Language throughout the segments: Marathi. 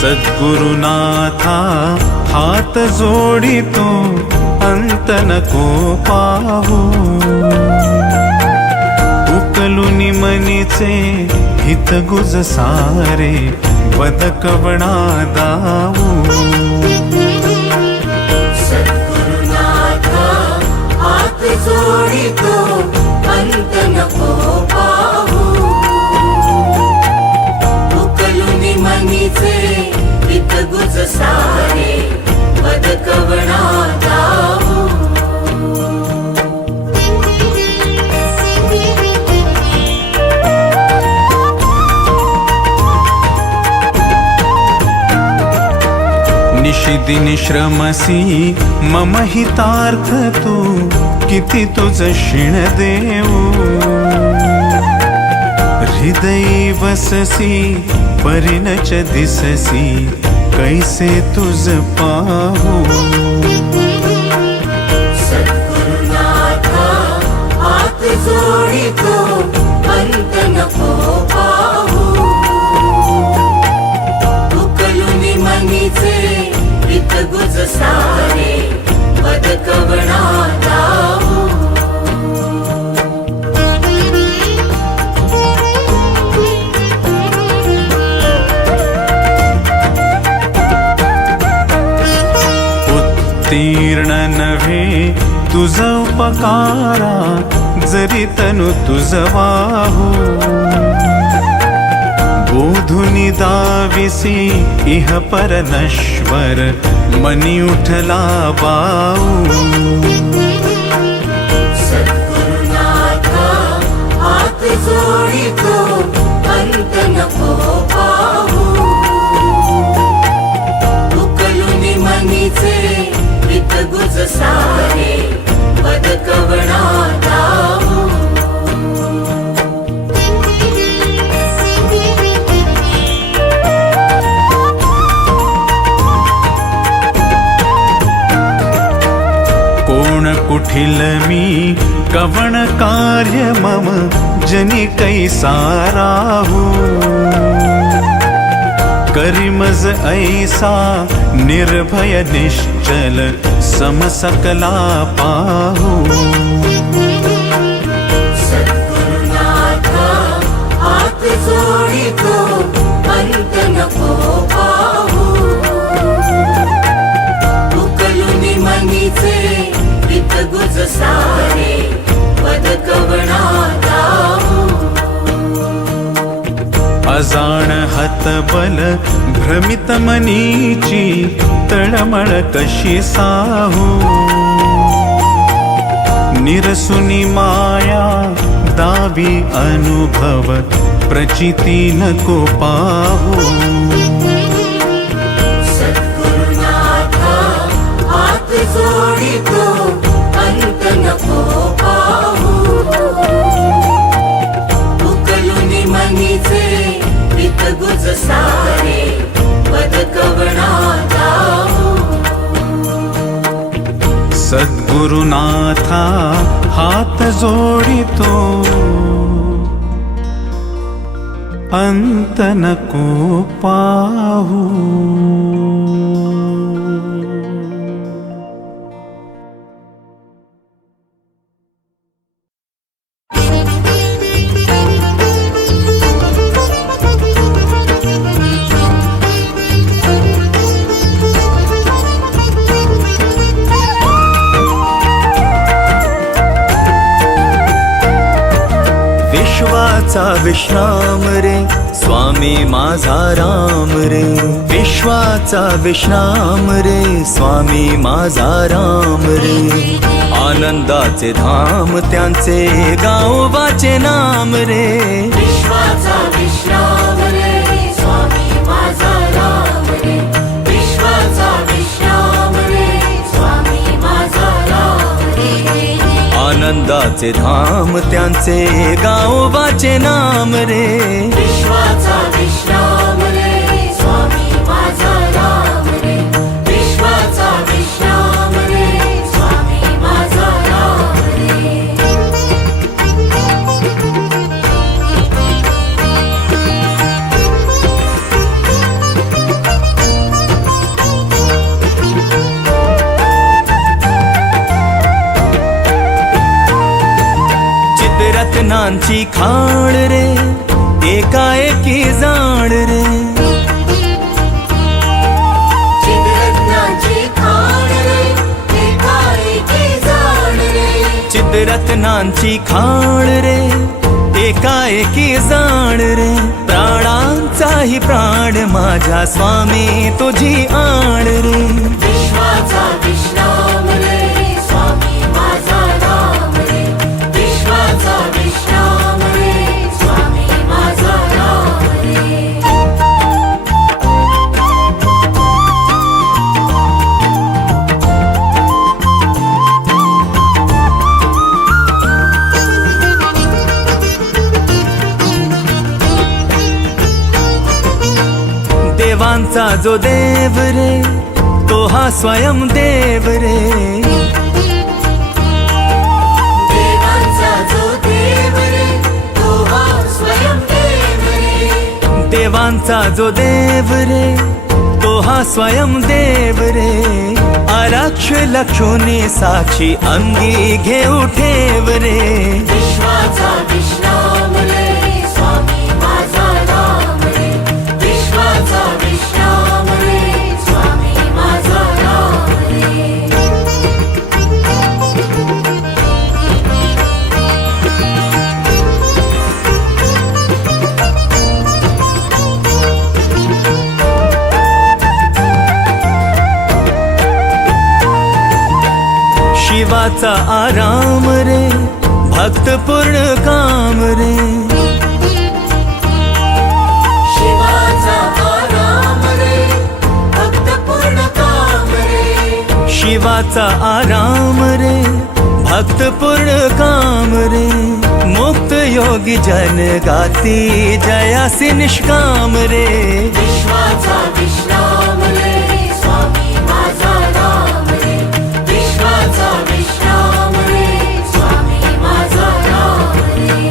सद्गुरुनाथा हात जोडितो अंत नको पाहू उकलुनी मनीचे हित गुज सारे बदकवणा दाऊ सद्गुरुनाथा हात जोडितो अंत नको पाहू उकलुनी मनीचे हित गुज सारे बदकवणा दाऊ निशिदिनी श्रमसी मम हितार्थ तू किती तुझ शिण देऊ हृदयी वससी परिणच दिससी कैसे तुझ पाहू सद्गुरुनाथा हात जोडितो अंत नको पाहू उकलुनी मनीचे हित गुज सारे बदकवणा दाऊ उत्तीर्ण नव्हे तुझ उपकारा जरी तनु तुझ वाहू बोधुनी दाविसी इह पर नश्वर मनी उठला बाऊ सद्गुरुनाथा हात जोडितो अंत नको पाहू उकलुनी मनीचे हित गुज सारे बदकवणा दाऊ कुठिल मी कवण कार्य मम जनी कैसा राहू करिमज ऐसा निर्भय निश्चल समसकला पाहू सद्गुरुनाथा हात जोडितो अंत नको पाहू उकलुनी मनीचे हित गुज सारे बदकवणा दाऊ अजाण हतबल भ्रमित मनीची तळमळ कशी साहू निरसुनी माया दावी अनुभव प्रचिती नको पाहू सद्गुरुनाथा हात जोडितो अंत नको पाहू उकलुनी मनीचे हित गुज सारे बदकवणा दाऊ सद्गुरुनाथा हात जोडितो अंत नको पाहू विश्वाचा विश्राम रे स्वामी माझा राम रे विश्वाचा विश्राम रे स्वामी माझा राम रे आनंदाचे धाम त्यांचे गावोबाचे नाम रे विश्वाचा विश्राम रे स्वामी माझा राम रे विश्वाचा विश्राम रे स्वामी माझा राम रे आनंदाचे धाम त्यांचे गावोबाचे नाम रे विश्वाचा विश्राम रे स्वामी माझा राम रे विश्वाचा विश्राम रे स्वामी माझा राम रे चिद्रत्नांची खाण रे एकाएकी जाण रे चिद्रत्नाची खाण रे एकाएकी जाण रे चिद्रत्नांची खाण रे एकाएकी जाण रे प्राणांचाही प्राण माझ्या स्वामी तुझी आण रे विश्वाचा विश्राम रे स्वामी माझा राम रे विश्वाचा विश्राम रे स्वामी माझा राम रे देवांचा जो देव रे तो हा स्वयं देव रे देवांचा जो देव रे तो हा स्वयं देव रे देवांचा जो देव रे तो हा स्वयं देव रे आरक्ष लक्षोनी साक्षी अंगी घेऊ ठेव रे विश्वाचा विश्राम रे स्वामी माझा राम रे विश्वाचा विश्राम रे स्वामी माझा राम रे शिवाचा आराम रे भक्त पूर्ण काम रे शिवाचा आराम रे भक्त पूर्ण काम रे शिवाचा आराम रे भक्त पूर्ण काम रे मुक्त योगी जन गाती जयासी निष्काम रे विश्वाचा विश्राम रे स्वामी माझा राम रे विश्वाचा विश्राम रे स्वामी माझा राम रे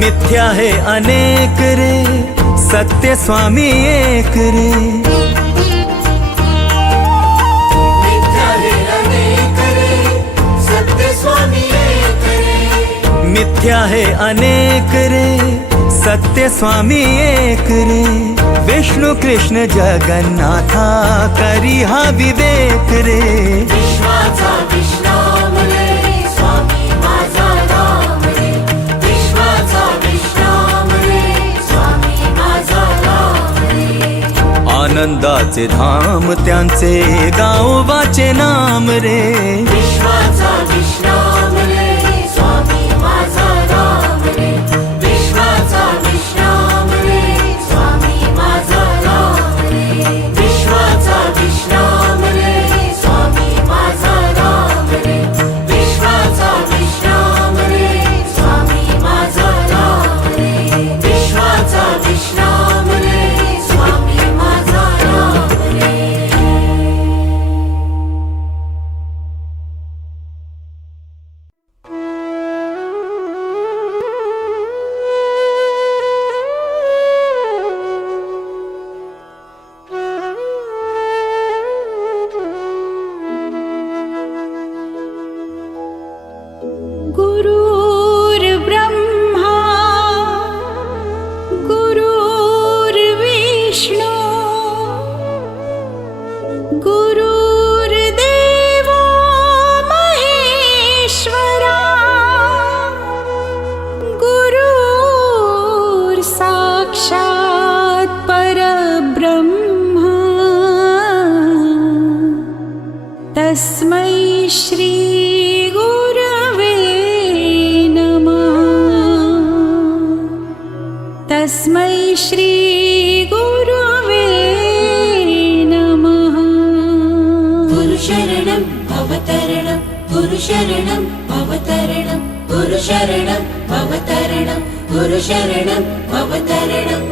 मिथ्या है अनेक रे सत्य स्वामी एक रे मिथ्या हे अनेक रे सत्य स्वामी एक रे मिथ्या है अनेक रे सत्य स्वामी एक रे विष्णु कृष्ण जगन्नाथा करी हा विवेक रे विश्वाचा विश्राम रे स्वामी माझा राम रे विश्वाचा विश्राम रे स्वामी माझा राम रे आनंदाचे धाम त्यांचे गावोबाचे नाम रे विश्वाचा विश्राम रे स्वामी माझा राम रे विश्वाचा विश्राम रे स्वामी माझा राम रे विश्वाचा विश्राम रे स्वामी माझा राम रे विश्वाचा विश्राम रे स्वामी माझा राम रे विश्वाचा विश्राम रे स्वामी माझा राम रे गुरुर्ब्रह्मा गुरुर्विष्णु गुरुर्देवो महेश्वरा गुरुर्साक्षात् परब्रह्मा तस्मै श्री गुरवे नमः तस्मै श्री गुरवे नमः गुरुशरणं भवतरणं गुरुशरणं भवतरणं गुरुशरणं भवतरणं गुरुशरणं भवतरणम्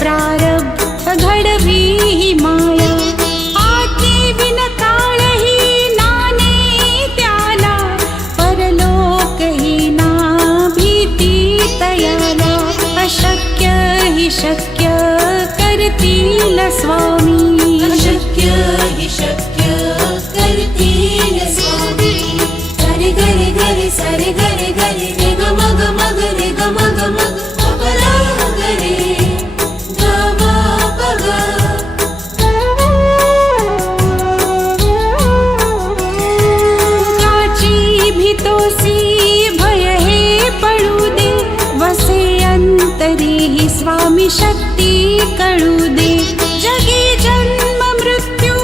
प्रारब्ध घडवी माया आती बिन काळही नाने त्याला परलोकही ना भीती तयाला अशक्य हि शक्य करतील स्वामी अशक्य हि शक्य करतील स्वामी गरे गरे गरे सरे गरे गरे रे ग मग मग रे ग मग मग पपला गरे ग म प ग काची भीतोसी भय हे पडू दे वसे अंतरी ही स्वामी शक्ती कळू दे जगी जन्म मृत्यू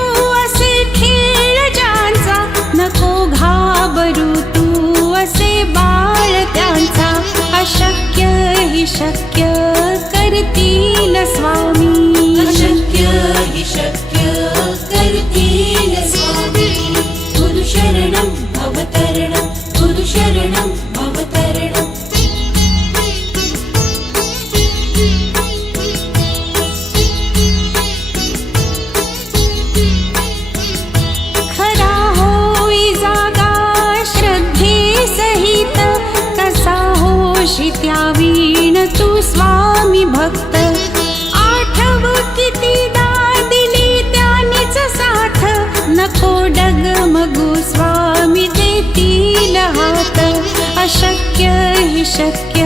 असे खेळ ज्यांचा नको घाबरू तू असे बाळ त्यांचा अशक्य हि शक्य करतील स्वामी अशक्य हि शक्य करतील स्वामी गुरु शरणं भवतरणं गुरु शरणं भवतरणं खरा होई जागा श्रद्धे सहित कसा होशी त्यावीण तू स्वामी भक्त आठव कितीदा दिली त्यानीच साथ नको डगमगू स्वामी देतील हात अशक्य हि शक्य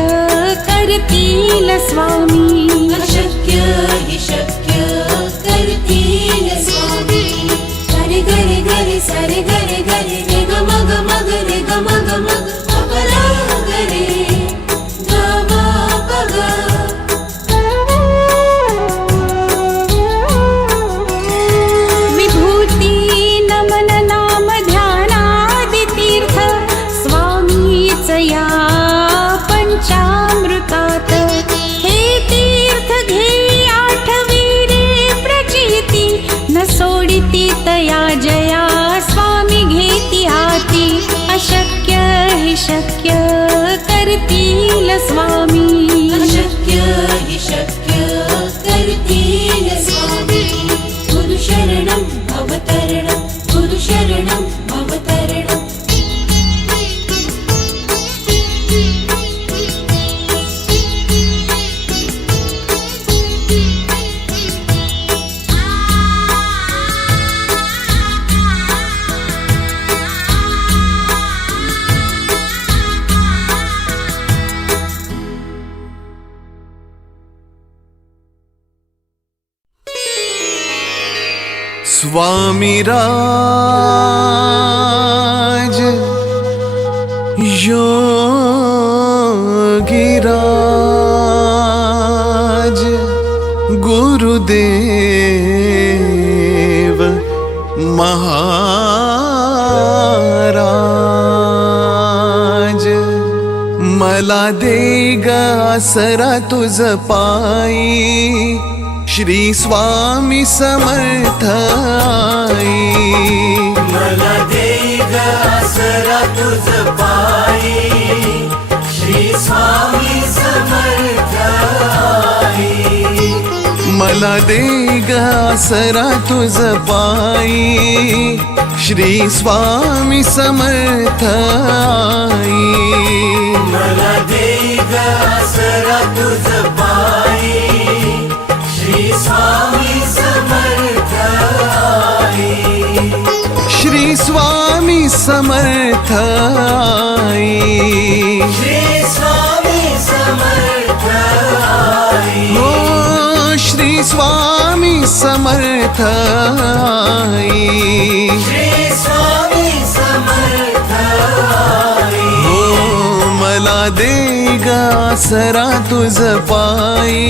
करतील स्वामी अशक्य हि शक्य करतील स्वामी गरे गरे गरे सरे गरे गरे रे ग मग मग रे ग मग मग पपला गरे ग म प ग विभूती नमन नाम ध्यानादि तीर्थ स्वामीच या पंचामृतात हे तीर्थ घे आठवी रे प्रचिती न सोडिती तया जया स्वामी घेती हाती अशक्य हि शक्य करतील स्वामी अशक्य हि शक्य करतील स्वामी गुरु शरणं भवतरणं गुरु शरणं भवतरणं स्वामी राज योगीराज गुरुदेव महाराज मला दे ग आसरा तुझ पायी श्री स्वामी समर्थ आई मला दे ग आसरा तुझ पायी श्री स्वामी समर्थ आई मला दे ग आसरा तुझ पायी श्री स्वामी समर्थ आई मला दे ग आसरा तुझ पायी श्री स्वामी समर्थ आई श्री स्वामी समर्थ आई श्री स्वामी समर्थ आई हो श्री स्वामी समर्थ आई श्री स्वामी समर्थ आई हो मला दे ग आसरा तुझ पायी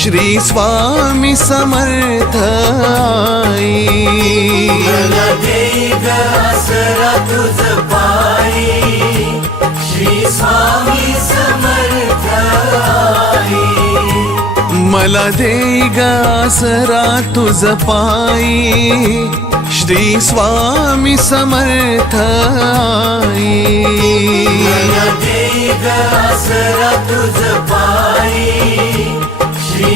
श्री स्वामी समर्थ आई मला दे ग आसरा तुझ पायी श्री स्वामी समर्थ आई मला दे ग आसरा तुझ पायी श्री स्वामी समर्थ आई मला दे ग आसरा तुझ पायी श्री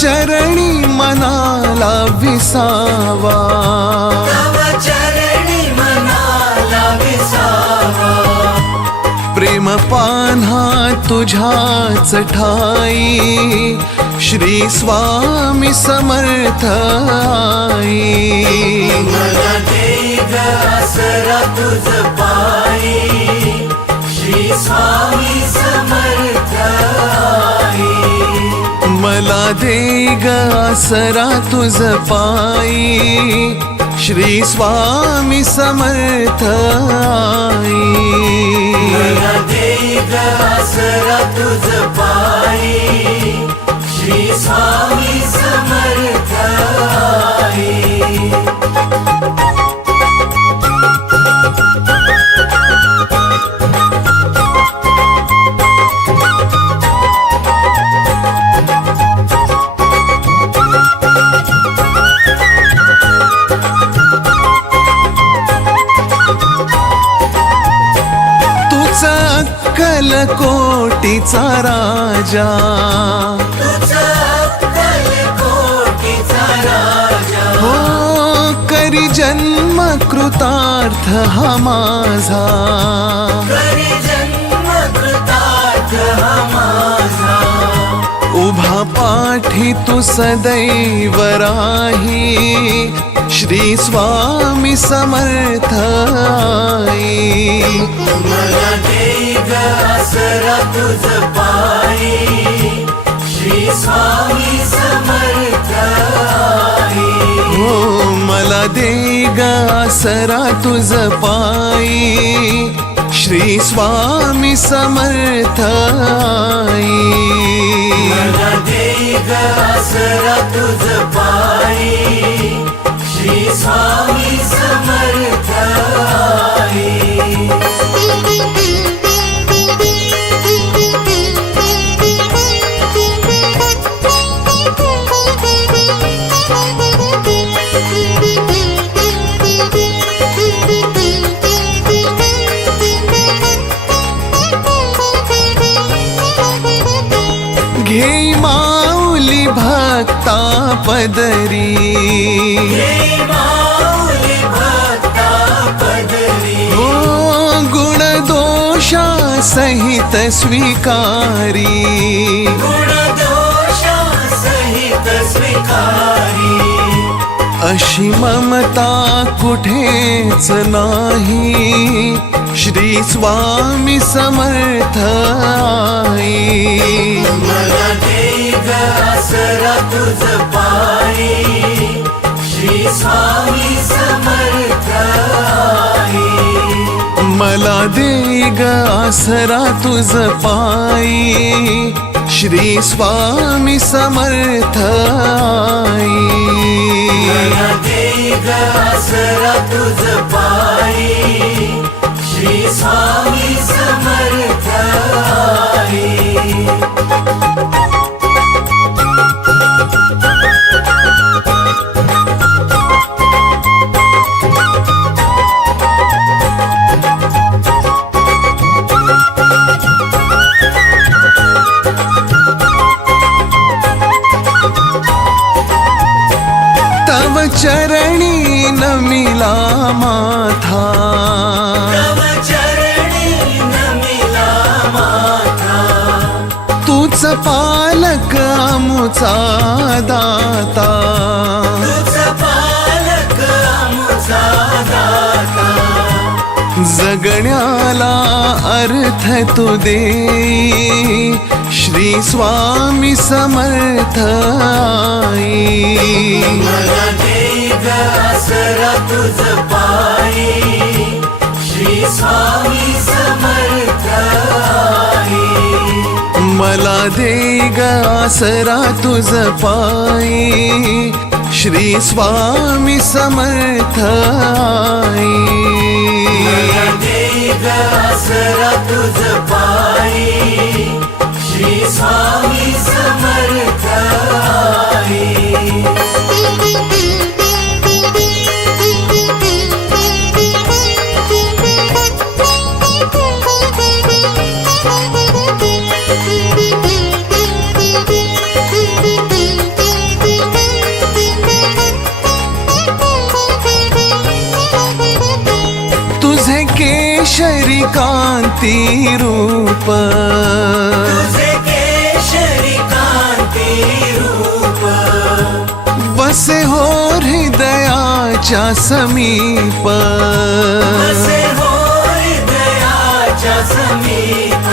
चरणी मनाला विसावा, तव चरणी मनाला विसावा, प्रेम पान्हा तुझ्याच ठाई, श्री स्वामी समर्थ आई. मला दे ग आसरा तुझ पायी, श्री स्वामी समर्थ आई. मला दे ग आसरा तुझ पायी, श्री स्वामी समर्थ आई. मला दे ग आसरा तुझ पायी, श्री स्वामी समर्थ आई. अक्कल कोटीचा राजा, तुझा अक्कलकोटीचा राजा, हो करी जन्म कृतार्थ हा माझा, करी जन्म कृतार्थ हा माझा. उभा पाठी तू सदैव राही, श्री स्वामी समर्थ आई. मला दे ग आसरा तुझ पायी, श्री स्वामी समर्थ आई. हो मला दे ग आसरा तुझ पायी, श्री स्वामी समर्थ आई. मला दे ग आसरा तुझ पायी, श्री स्वामी समर्थ आई. घे माऊली भक्ता पदरी, हे माऊली भक्ता पदरी, हो गुण दोषा सहित स्वीकारी, गुण दोषा सहित स्वीकारी. अशी ममता कुठेच नाही, श्री स्वामी समर्थ आई. मला दे ग आसरा तुझ पायी, श्री स्वामी समर्थ आई. मला दे ग आसरा तुझ पायी, श्री स्वामी समर्थ आई. मला दे ग आसरा तुझ पायी, श्री स्वामी समर्थ आई. तव चरणी नमिला माथा, तव चरणी नमिला माथा, तूच पालक आमुचा दाता, तुझ पालक आमुचा दाता. जगण्याला अर्थ तू दे, श्री स्वामी समर्थ आई. मला दे ग आसरा तुझ पायी, श्री स्वामी समर्थ आई. मला दे ग आसरा तुझ पायी, श्री स्वामी समर्थ आई. मला दे ग आसरा तुझ पायी, श्री स्वामी समर्थ आई. कांती रूप, तुझे केशरी कांती रूप, वसे हो हृदयाच्या समीप, वसे हो हृदयाच्या समीप,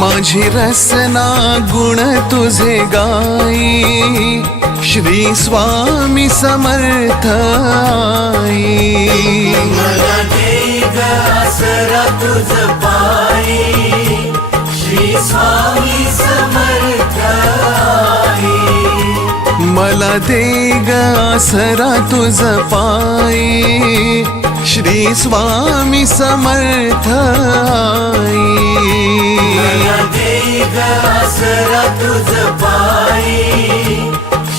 माझी रसना गुण तुझे गाई, श्री स्वामी समर्थ आई. मला दे ग आसरा तुझ पायी, श्री स्वामी समर्थ आई. मला दे ग आसरा तुझ पायी, श्री स्वामी समर्थ आई. मला दे ग आसरा तुझ पायी,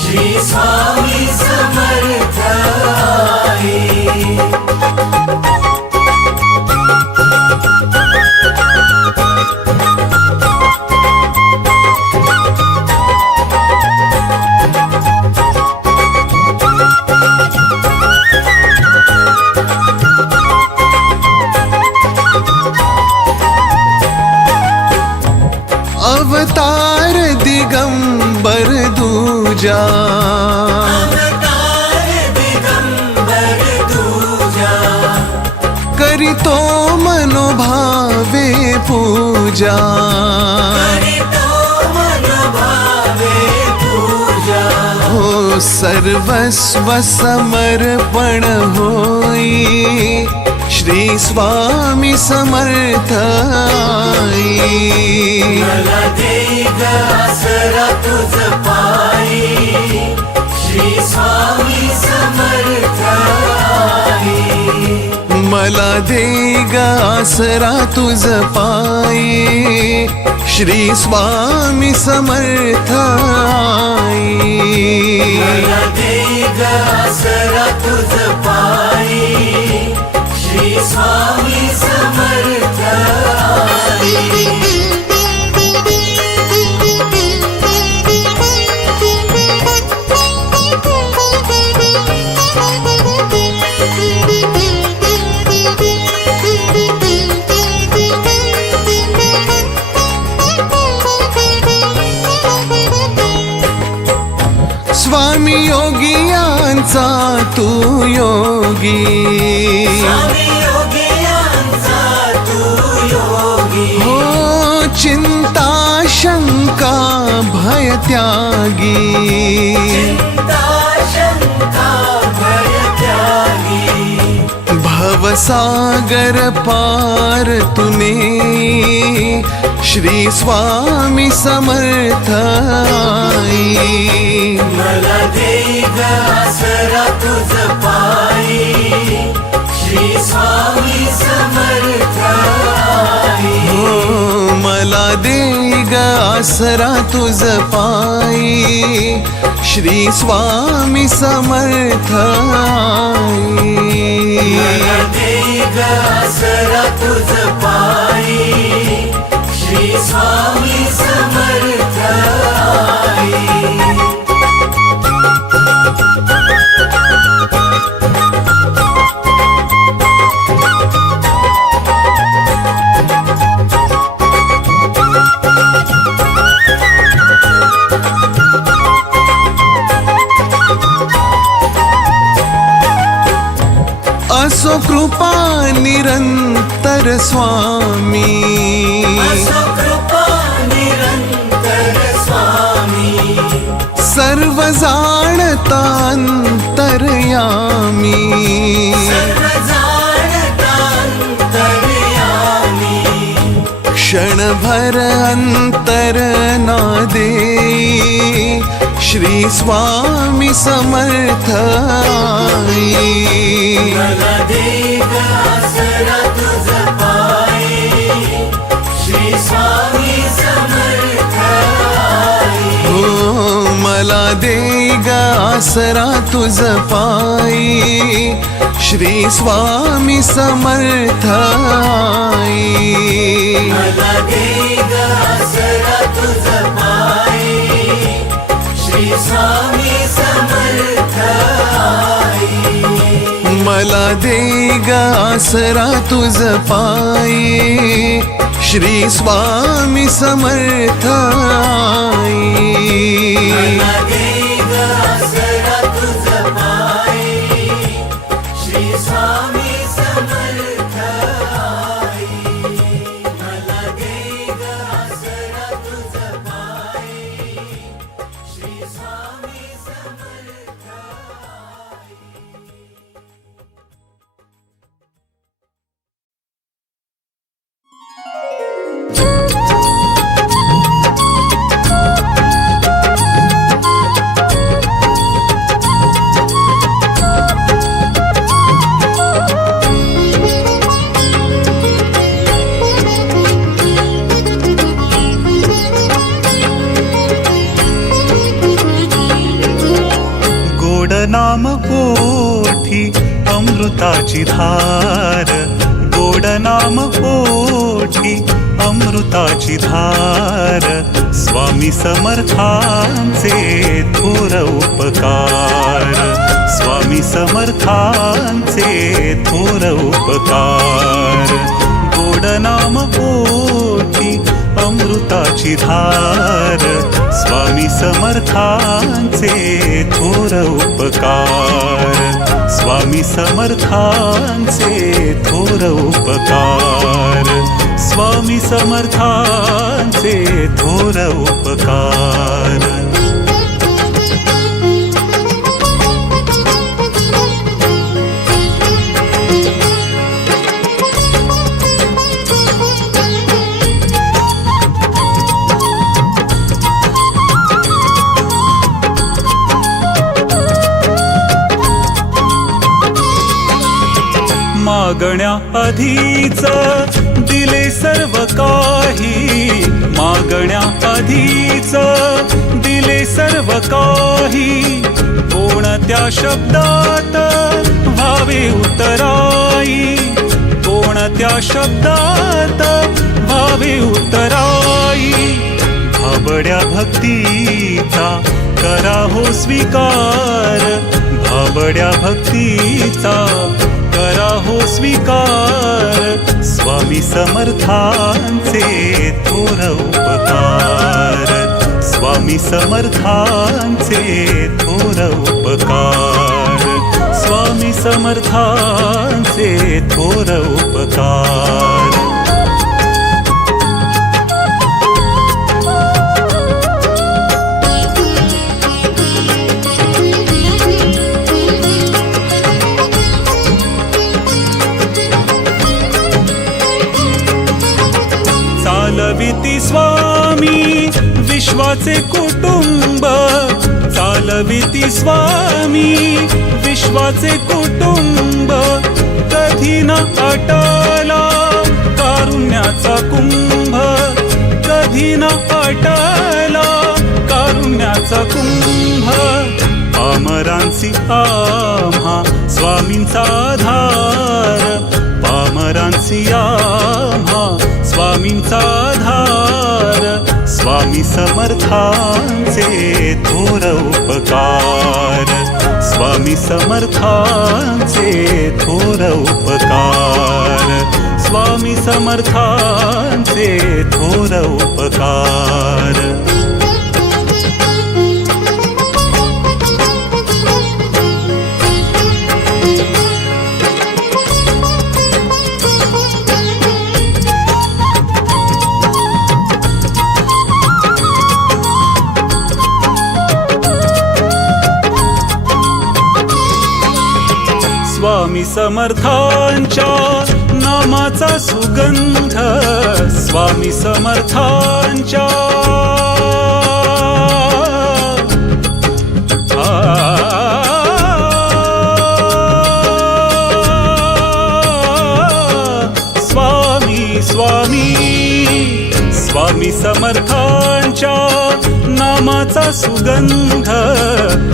श्री स्वामी समर्थ आई. अवतार दिगंबर दूजा, अवतार दिगंबर दूजा, करितो मनोभावे पूजा, करितो मनोभावे पूजा. हो सर्वस्व समर्पण होई, श्री स्वामी समर्थ आई. मला दे ग आसरा तुझ पायी, श्री स्वामी समर्थ आई. मला दे ग आसरा तुझ पायी, श्री स्वामी समर्थ आई. मला दे ग आसरा तुझ पायी, श्री स्वामी समर्थ आई. स्वामी योगियांचा तू योगी, स्वामी योगियांचा तू योगी, हो चिंता शंका भय त्यागी, चिंता शंका भय त्यागी. भवसागर पार तूने, श्री स्वामी समर्थ आई. मला दे ग आसरा तुझ पायी, श्री स्वामी समर्थ आई. हो मला दे ग आसरा तुझ पायी, श्री स्वामी समर्थ आई. मला दे ग आसरा तुझ पायी, श्री स्वामी समर्थ आई. असो कृपा निरंतर स्वामी, असो कृपा निरंतर स्वामी, सर्व जाणता अंतर्यामी, सर्व जाणता अंतर्यामी. क्षणभर अंतर ना दे, श्री स्वामी समर्थ आई. मला दे ग आसरा तुझ पायी, श्री स्वामी समर्थ आई. हो मला दे ग आसरा तुझ पायी, श्री स्वामी समर्थ आई. मला दे ग आसरा तुझ पायी, श्री स्वामी समर्थ आई. मला दे ग आसरा तुझ पायी श्री स्वामी समर्थ आई. मला दे ग आसरा तुझ पायी श्री स्वामी समर्थ आई. मला दे ग आसरा तुझ पायी श्री स्वामी समर्थ आई. गोड नाम ओठी अमृताची धार, गोड नाम ओठी अमृताची धार. स्वामी समर्थांचे थोर उपकार, स्वामी समर्थांचे थोर उपकार. गोड नाम ओठी अमृताची धार, स्वामी समर्थांचे थोर उपकार, स्वामी समर्थांचे थोर उपकार, स्वामी समर्थांचे थोर उपकार. मागण्या आधीच दिले सर्व काही, मागण्या आधीच दिले सर्व काही. कोणत्या शब्दात व्हावे उतराई, कोणत्या शब्दात व्हावे उतराई. भाबड्या भक्तीचा करा हो स्वीकार, भाबड्या भक्तीचा करा हो स्वीकार. स्वामी समर्थांचे थोर उपकार, स्वामी समर्थांचे थोर उपकार, स्वामी समर्थांचे थोर उपकार. चालविती स्वामी विश्वाचे कुटुंब, चालविती स्वामी विश्वाचे कुटुंब. कधी न अटला कारुण्याचा कुंभ, कधी न अटला कारुण्याचा कुंभ. पामरांची आम्हा स्वामींचा आधार, पामरांची आम्हा स्वामींचा आधार. स्वामी समर्थांचे थोर उपकार, स्वामी समर्थांचे थोर उपकार, स्वामी समर्थांचे थोर उपकार. स्वामी समर्थांच्या नामाचा सुगंध, स्वामी समर्थांच्या स्वामी स्वामी स्वामी समर्थांच्या नामाचा सुगंध,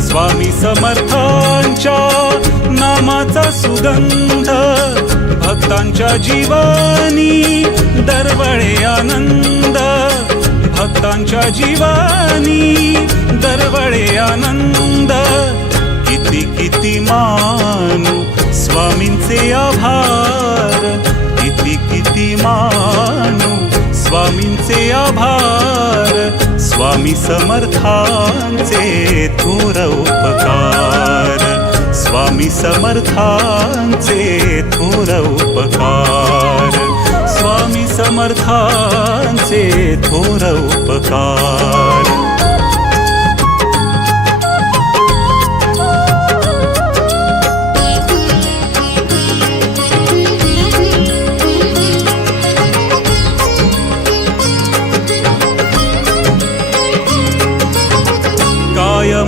स्वामी समर्थांच्या नामाचा सुगंध. भक्तांच्या जीवानी दरवळे आनंद, भक्तांच्या जीवानी दरवळे आनंद. किती किती मानू स्वामींचे आभार किती किती मानू स्वामींचे आभार स्वामी समर्थांचे थोर उपकार स्वामी समर्थांचे थोर उपकार स्वामी समर्थांचे थोर उपकार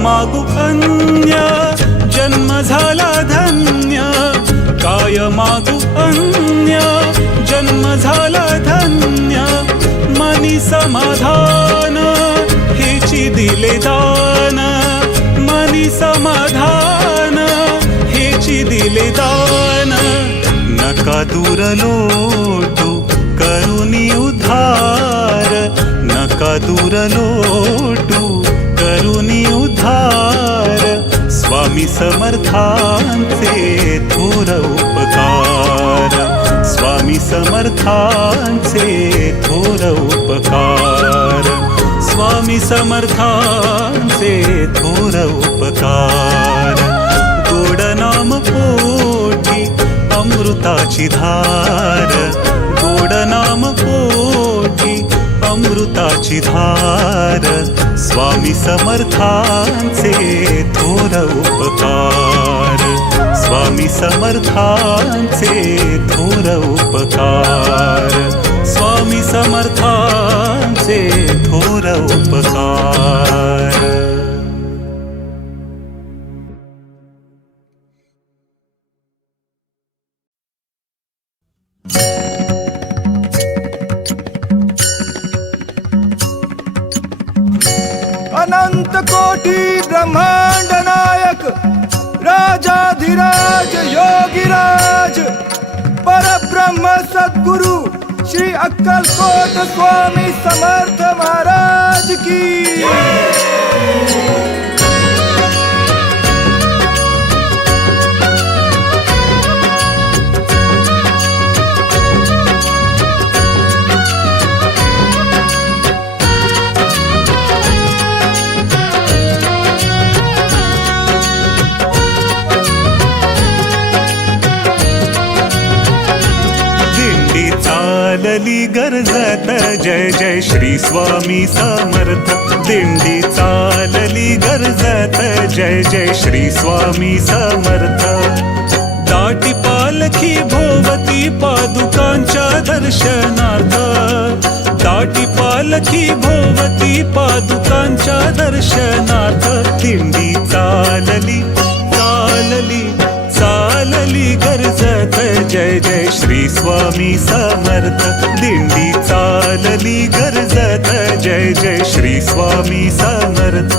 मागू अन्य जन्म झाला धन्य काय मागू अन्य जन्म झाला धन्य मनी समाधान हेची दिले दान मनी समाधान हेची दिले दान नका दूर लोटू करुणी उद्धार नका दूर लोटू करुणी उद्धार स्वामी समर्थांचे थोर उपकार स्वामी समर्थांचे थोर उपकार स्वामी समर्थांचे थोर उपकार गोड नाम पोटी अमृताची धार गोड नाम पोटी अमृताची धार स्वामी समर्थांचे थोर उपकार स्वामी समर्थांचे थोर उपकार स्वामी समर्थांचे थोर उपकार अनंत कोटी ब्रह्मांड नायक राजाधिराज योगीराज परब्रह्म सद्गुरु श्री अक्कलकोट स्वामी समर्थ महाराज की चालली गर्जत जय जय श्री स्वामी समर्थ दिंडी चालली गर्जत जय जय श्री स्वामी समर्थ दाटी पालखी भोवती पादुकांच्या दर्शनार्थ दाटी पालखी भोवती पादुकांच्या दर्शनार्थ दिंडी चालली चालली चालली गर्जत जय जय श्री स्वामी समर्थ दिंडी चालली गर्जत जय जय श्री स्वामी समर्थ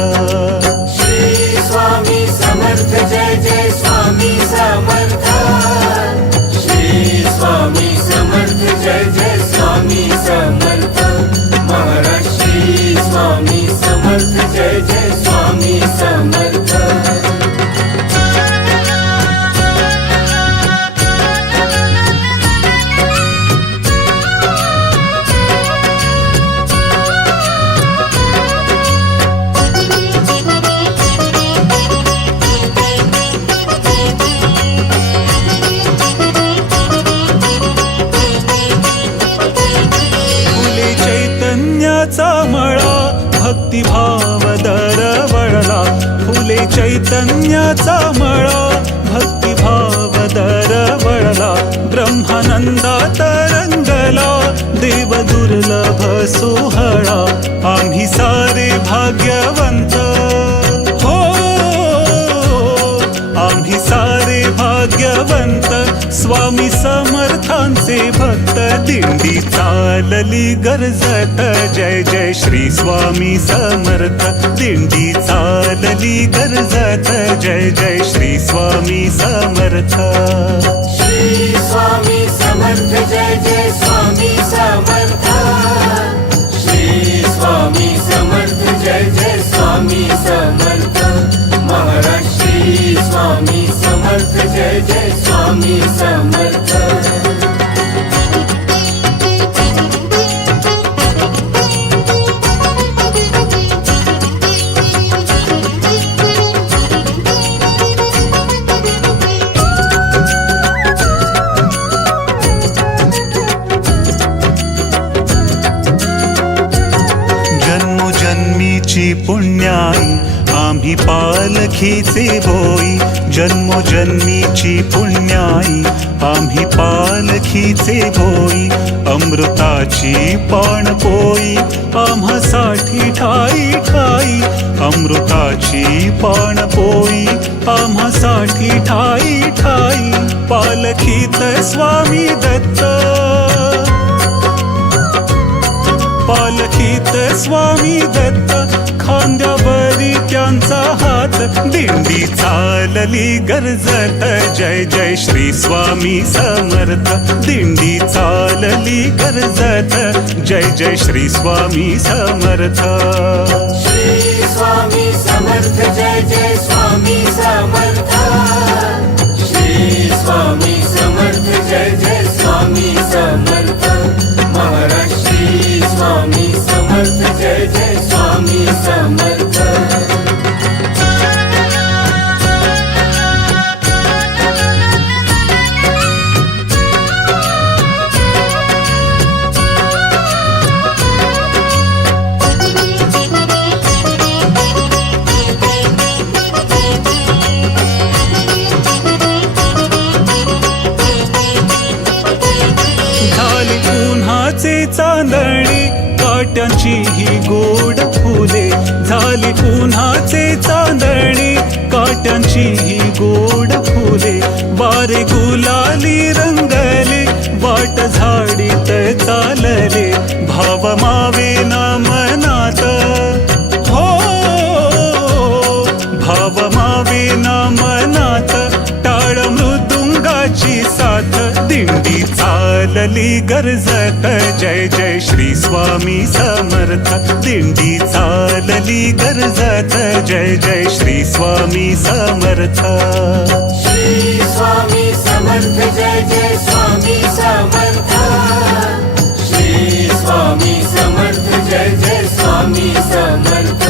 श्री स्वामी समर्थ जय जय स्वामी समर्थ श्री स्वामी समर्थ जय जय स्वामी समर्थ महाराज श्री स्वामी समर्थ जय जय स्वामी समर्थ भक्तिभाव दरवळला फुले चैतन्याचा मळा भक्तिभाव दरवळला ब्रह्मानंदात रंगला देव दुर्लभ सोहळा आम्ही सारे भाग्यवंत हो आम्ही सारे भाग्यवंत स्वामी समर्थांचे भक्त दिंडी चालली गर्जत जय जय श्री स्वामी समर्थ दिंडी चालली गर्जत जय जय श्री स्वामी समर्थ श्री स्वामी समर्थ जय जय स्वामी समर्थ श्री स्वामी समर्थ जय जय स्वामी समर्थ महाराज श्री स्वामी समर्थ जय जय स्वामी जन्मोजन्मीची पुण्याई आम्ही पालखीचे भोई जन्मोजन्मीची पुण्याई आम्ही पालखीचे भोई अमृताची पाणपोई आम्हासाठी ठाई ठाई अमृताची पाणपोई आम्हासाठी ठाई ठाई पालखीत स्वामी दत्त पालखीत स्वामी दत्त खांद्यावरी त्यांचा हात दिंडी चालली गर्जत जय जय श्री स्वामी समर्थ दिंडी चालली गर्जत जय जय श्री स्वामी समर्थ श्री स्वामी समर्थ जय जय स्वामी समर्थ श्री स्वामी समर्थ जय जय स्वामी समर्थ महाराज श्री स्वामी समर्थ जय जय स्वामी समर्थ झाली उन्हाचे चांदणी काट्यांची ही गोड फुले झाली उन्हाचे चांदणी काट्यांची ही गोड फुले बारे गुलाली रंगले वाट झाडीत चालले भाव मावेना मनात हो भाव मावेना मनात टाळ मृदुंगाची साथ दिंडी चालली गर्जत जय जय श्री स्वामी समर्थ दिंडी चालली गर्जत जय जय श्री स्वामी समर्थ श्री स्वामी समर्थ जय जय स्वामी समर्थ श्री स्वामी समर्थ जय जय स्वामी समर्थ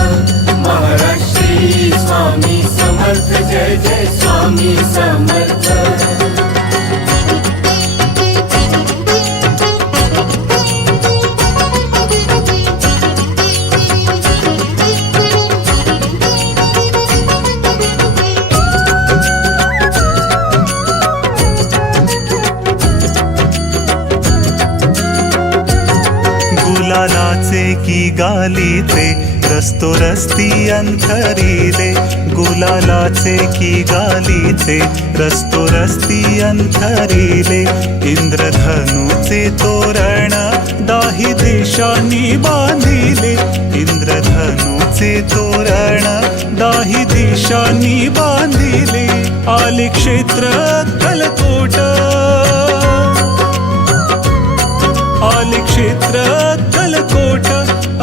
महाराज श्री स्वामी समर्थ जय जय स्वामी समर्थ गुलालाचे की गालीचे रस्तो रस्ती अंतरिले गुलालाचे की गालीचे रस्तो रस्ती अंतरिले इंद्रधनुचे तोरण दाही दिशांनी बांधिले इंद्रधनुचे तोरण दाही दिशांनी बांधिले आले क्षेत्र अक्कलकोट आले क्षेत्र अक्कलकोट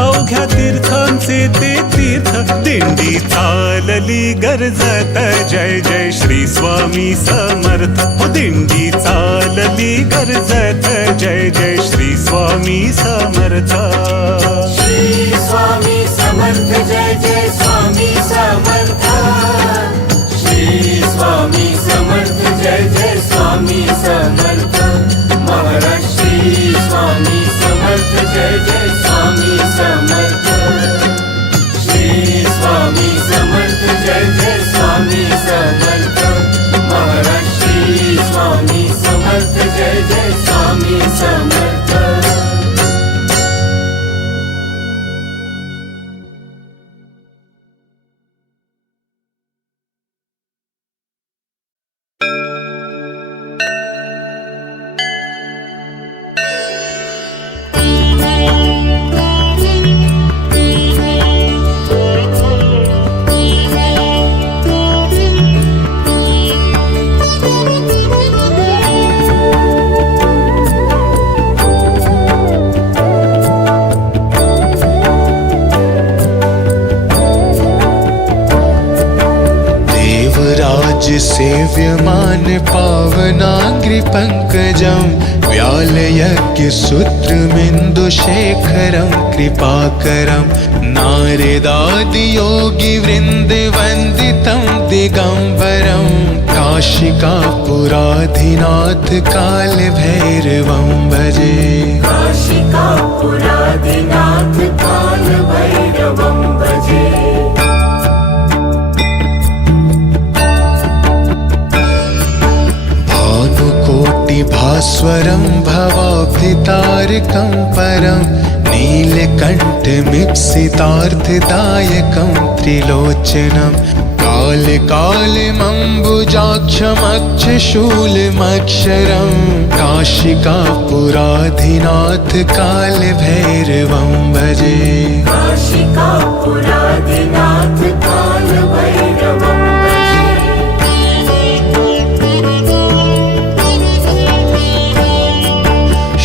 अवघ्या तीर्थांचे ते तीर्थ दिंडी चालली गर्जत जय जय श्री स्वामी समर्थ हो दिंडी चालली गर्जत जय जय श्री स्वामी समर्थ श्री स्वामी समर्थ जय जय स्वामी समर्थ श्री स्वामी समर्थ जय जय स्वामी समर्थ महाराज श्री स्वामी समर्थ जय जय स्वामी समर्थ श्री स्वामी समर्थ जय जय स्वामी समर्थ महाराज श्री स्वामी समर्थ जय जय स्वामी समर्थ सेव्यमान पावनाग्रि पङ्कजं व्यालयज्ञसूत्रमिन्दुशेखरं कृपाकरं नारदादियोगिवृन्दवन्दितं दिगम्बरं काशिकापुराधिनाथ कालभैरवं भजे काशिकापुराधिनाथ कालभैरवं भजे तारकं परं नीलकण्ठमीप्सितार्थदायकं त्रिलोचनं कालकालमम्बुजाक्षमक्षशूलमक्षरं काशिकापुराधिनाथ कालभैरवं भजे। काशिकापुराधिनाथ कालभैरवं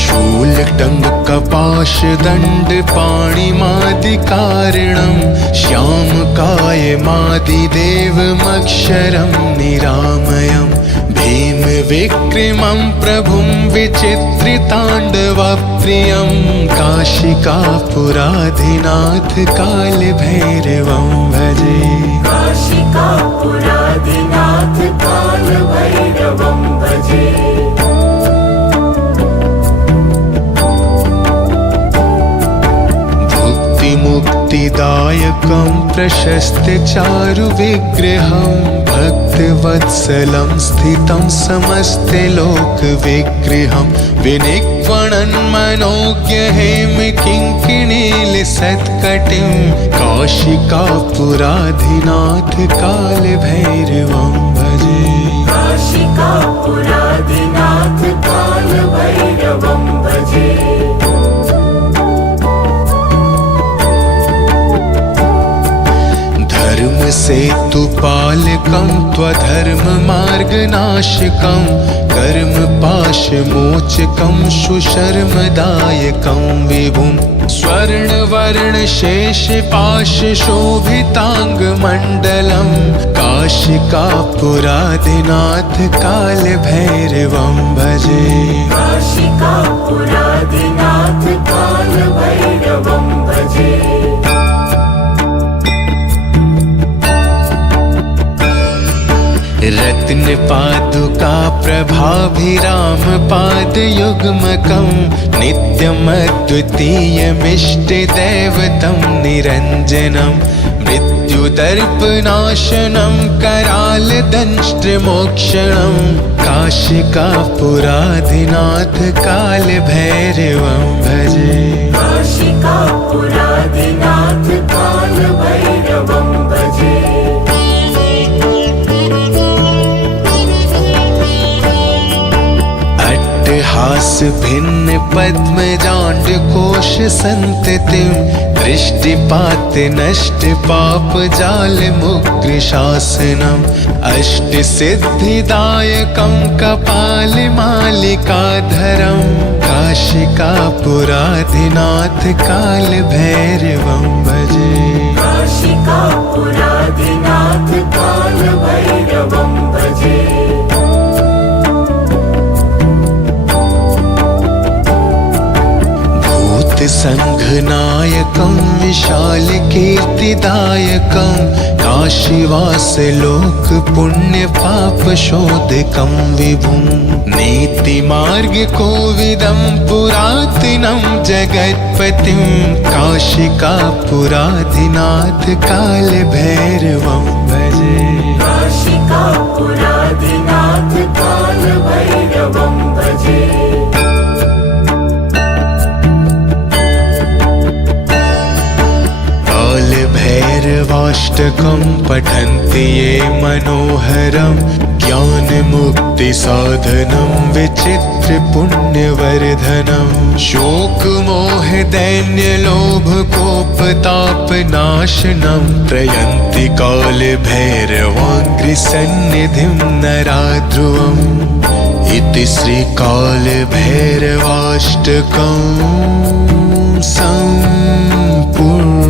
शूलटङ्कपाशदण्डपाणिमादिकारिणं श्यामकायमादिदेवमक्षरं निरामयं भीमविक्रमं प्रभुं विचित्रिताण्डवप्रियं काशिकापुराधिनाथ कालभैरवं भजे। काशिकापुराधिनाथ कालभैरवं भजे। मुक्तिदायकं प्रशस्तचारुविग्रहं भक्तवत्सलं स्थितं समस्तलोकविग्रहं विनिक्वणन्मनोज्ञहेमकिङ्किणीलसत्कटिं काशिकापुराधिनाथ कालभैरवं भजे। काशिकापुराधिनाथ कालभैरवं भजे। धर्मसेतुपालकं त्वधर्ममार्गनाशकं कर्मपाशमोचकं सुशर्मदायकं विभुं स्वर्णवर्णशेषपाशशोभिताङ्गमण्डलं काशिकापुराधिनाथ कालभैरवं भजे। काशिकापुराधिनाथ कालभैरवं भजे। रत्नपादुका प्रभाभिरामपादयुग्मकं नित्यमद्वितीयमिष्टदैवतं निरञ्जनं मृत्युदर्पनाशनं करालदंष्ट्रमोक्षणं काशिकापुराधिनाथ कालभैरवं भजे। काशिकापुराधिनाथ कालभैरवं भजे। हास भिन्न पद्मजाण्डकोश संततिं दृष्टिपात नष्ट पाप जाल मुग्र शासनम् अष्ट सिद्धिदायकं कपाल मालिकाधरं काशिकापुराधिनाथ कालभैरवं भजे। काशिकापुराधिनाथ कालभैरवं भजे। संघनायकं विशालकीर्तिदायकं काशीवासलोकपुण्यपापशोधकं विभुं नीतिमार्गकोविदं पुरातनं जगत्पतिं काशिकापुराधिनाथ कालभैरवं भजे। काशिकापुराधिनाथ कालभैरवं भजे। भैरवाष्टकं पठन्ति ये मनोहरं ज्ञानमुक्तिसाधनं विचित्रपुण्यवर्धनं शोकमोहदैन्यलोभकोपतापनाशनं प्रयन्ति कालभैरवाङ्घ्रिसन्निधिं नरा ध्रुवम् इति श्रीकालभैरवाष्टकं सम्पूर्णम्।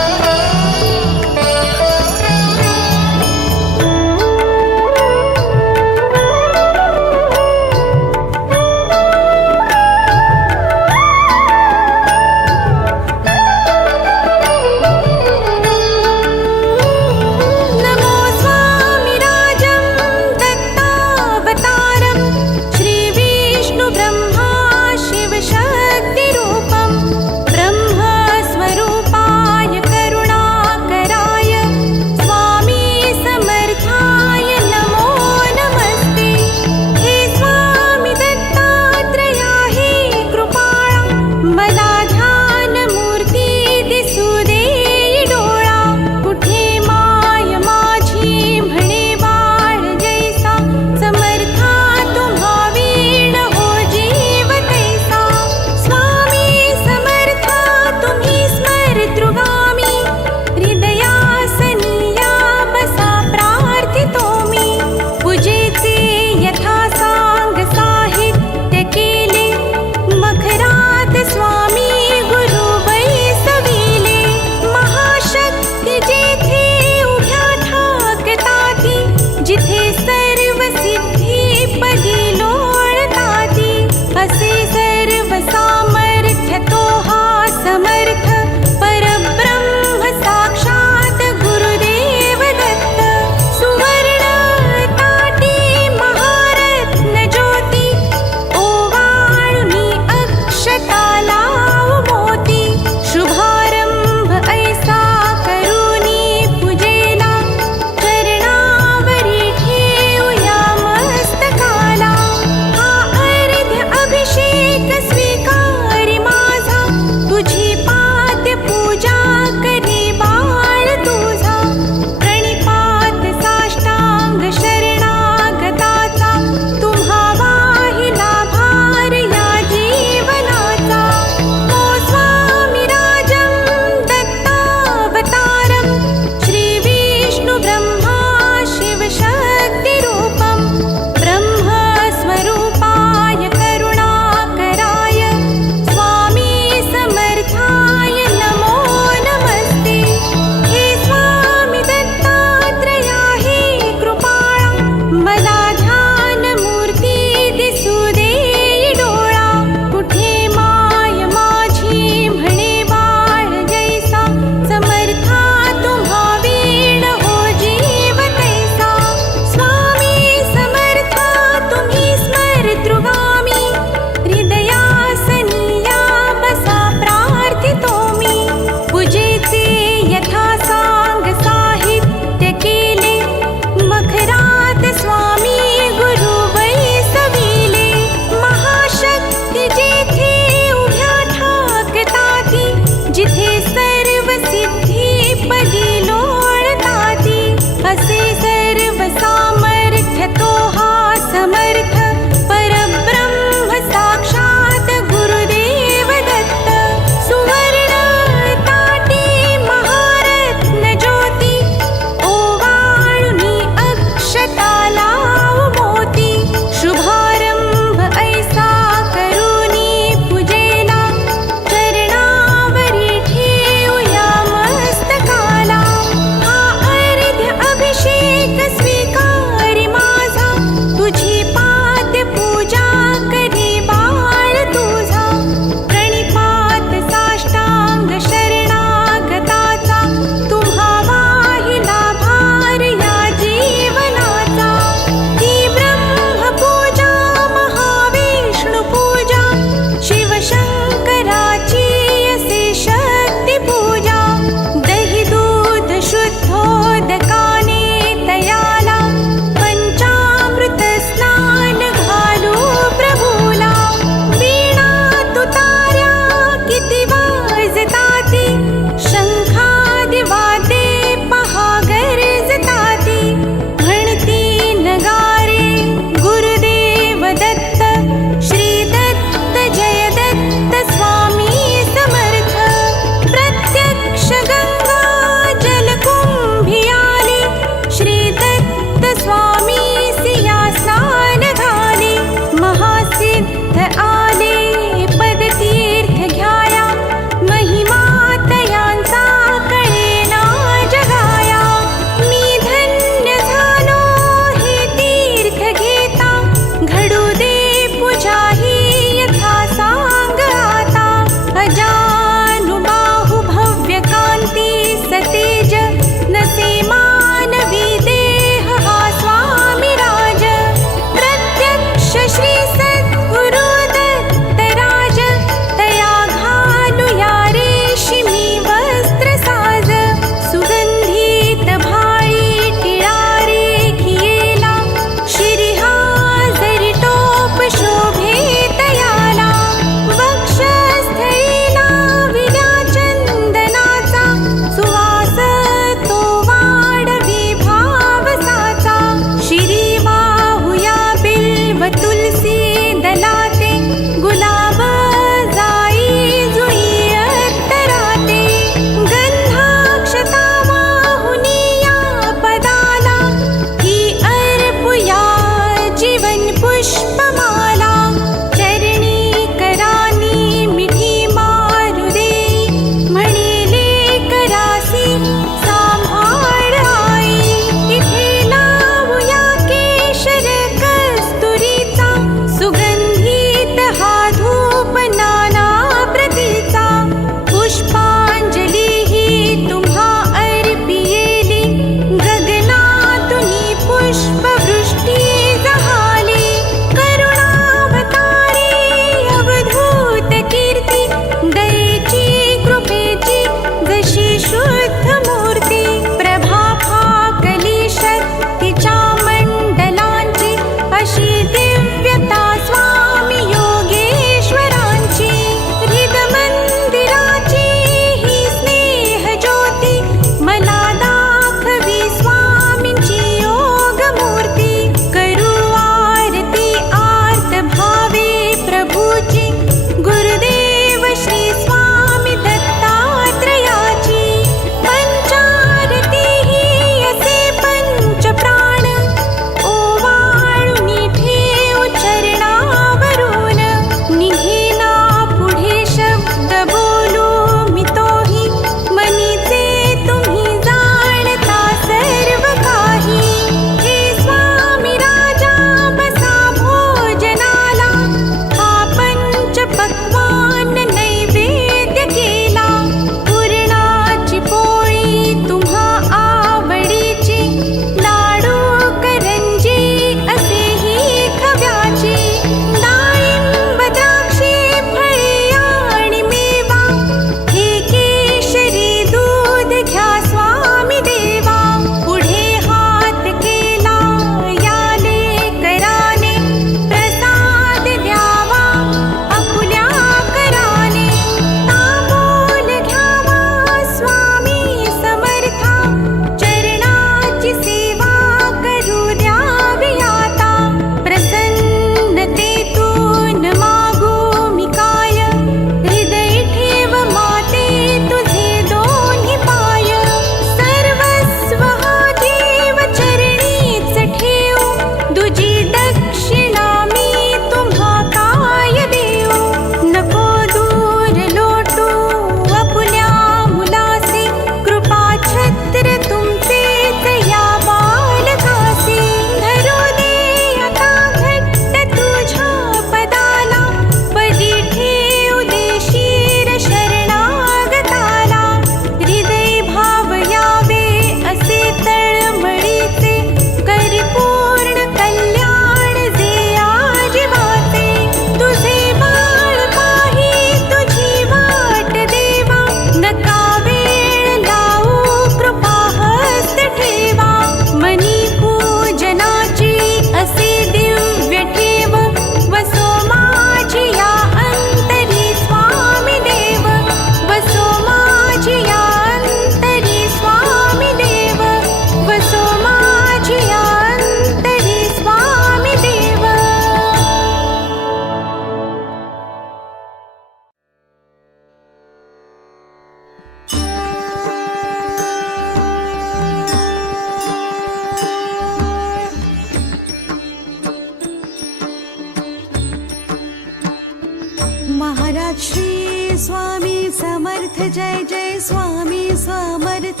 महाराज श्री स्वामी समर्थ जय जय स्वामी समर्थ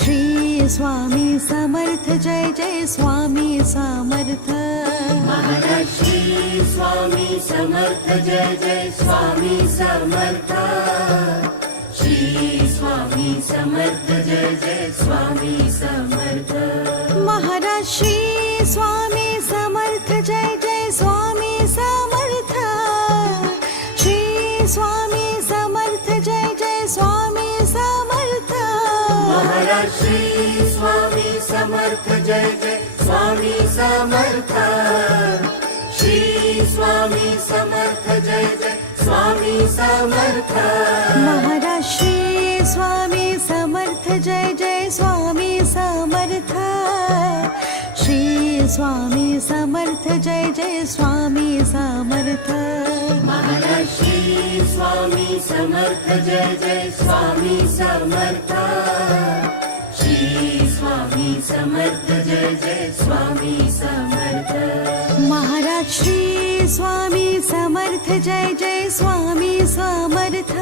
श्री स्वामी समर्थ जय जय स्वामी समर्थ महाराज श्री स्वामी समर्थ जय जय स्वामी समर्थ श्री स्वामी समर्थ जय जय स्वामी समर्थ महाराज श्री स्वामी समर्थ जय जय स्वामी समर्थ श्री स्वामी समर्थ जय जय स्वामी समर्थ महाराज श्री स्वामी समर्थ जय जय स्वामी समर्थ श्री स्वामी समर्थ जय जय स्वामी समर्थ महाराज श्री स्वामी समर्थ जय जय स्वामी समर्थ श्री स्वामी समर्थ जय जय स्वामी समर्थ महाराज श्री स्वामी समर्थ जय जय स्वामी समर्थ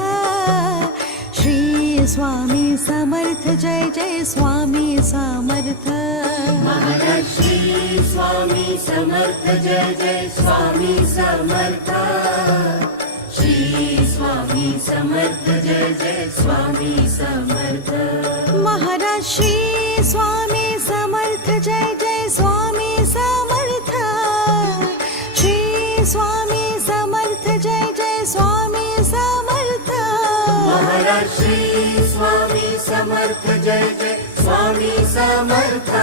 श्री स्वामी समर्थ जय जय स्वामी समर्थ महाराज श्री स्वामी समर्थ जय जय स्वामी समर्थ श्री स्वामी समर्थ जय जय स्वामी समर्थ महाराज श्री स्वामी समर्थ जय जय स्वामी समर्थ श्री स्वामी समर्थ जय जय स्वामी समर्थ महाराज श्री स्वामी समर्थ जय जय स्वामी समर्थ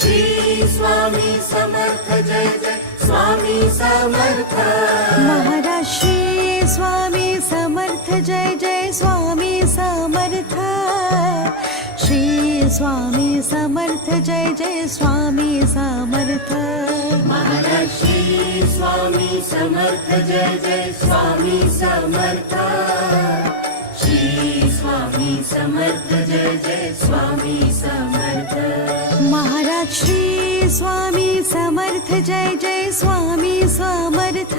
श्री स्वामी समर्थ जय जय स्वामी समर्थ महाराज श्री स्वामी समर्थ जय जय स्वामी समर्थ श्री स्वामी समर्थ जय जय स्वामी समर्थ महाराज श्री स्वामी समर्थ जय जय स्वामी समर्थ श्री स्वामी समर्थ जय जय स्वामी समर्थ महाराज श्री स्वामी समर्थ जय जय स्वामी समर्थ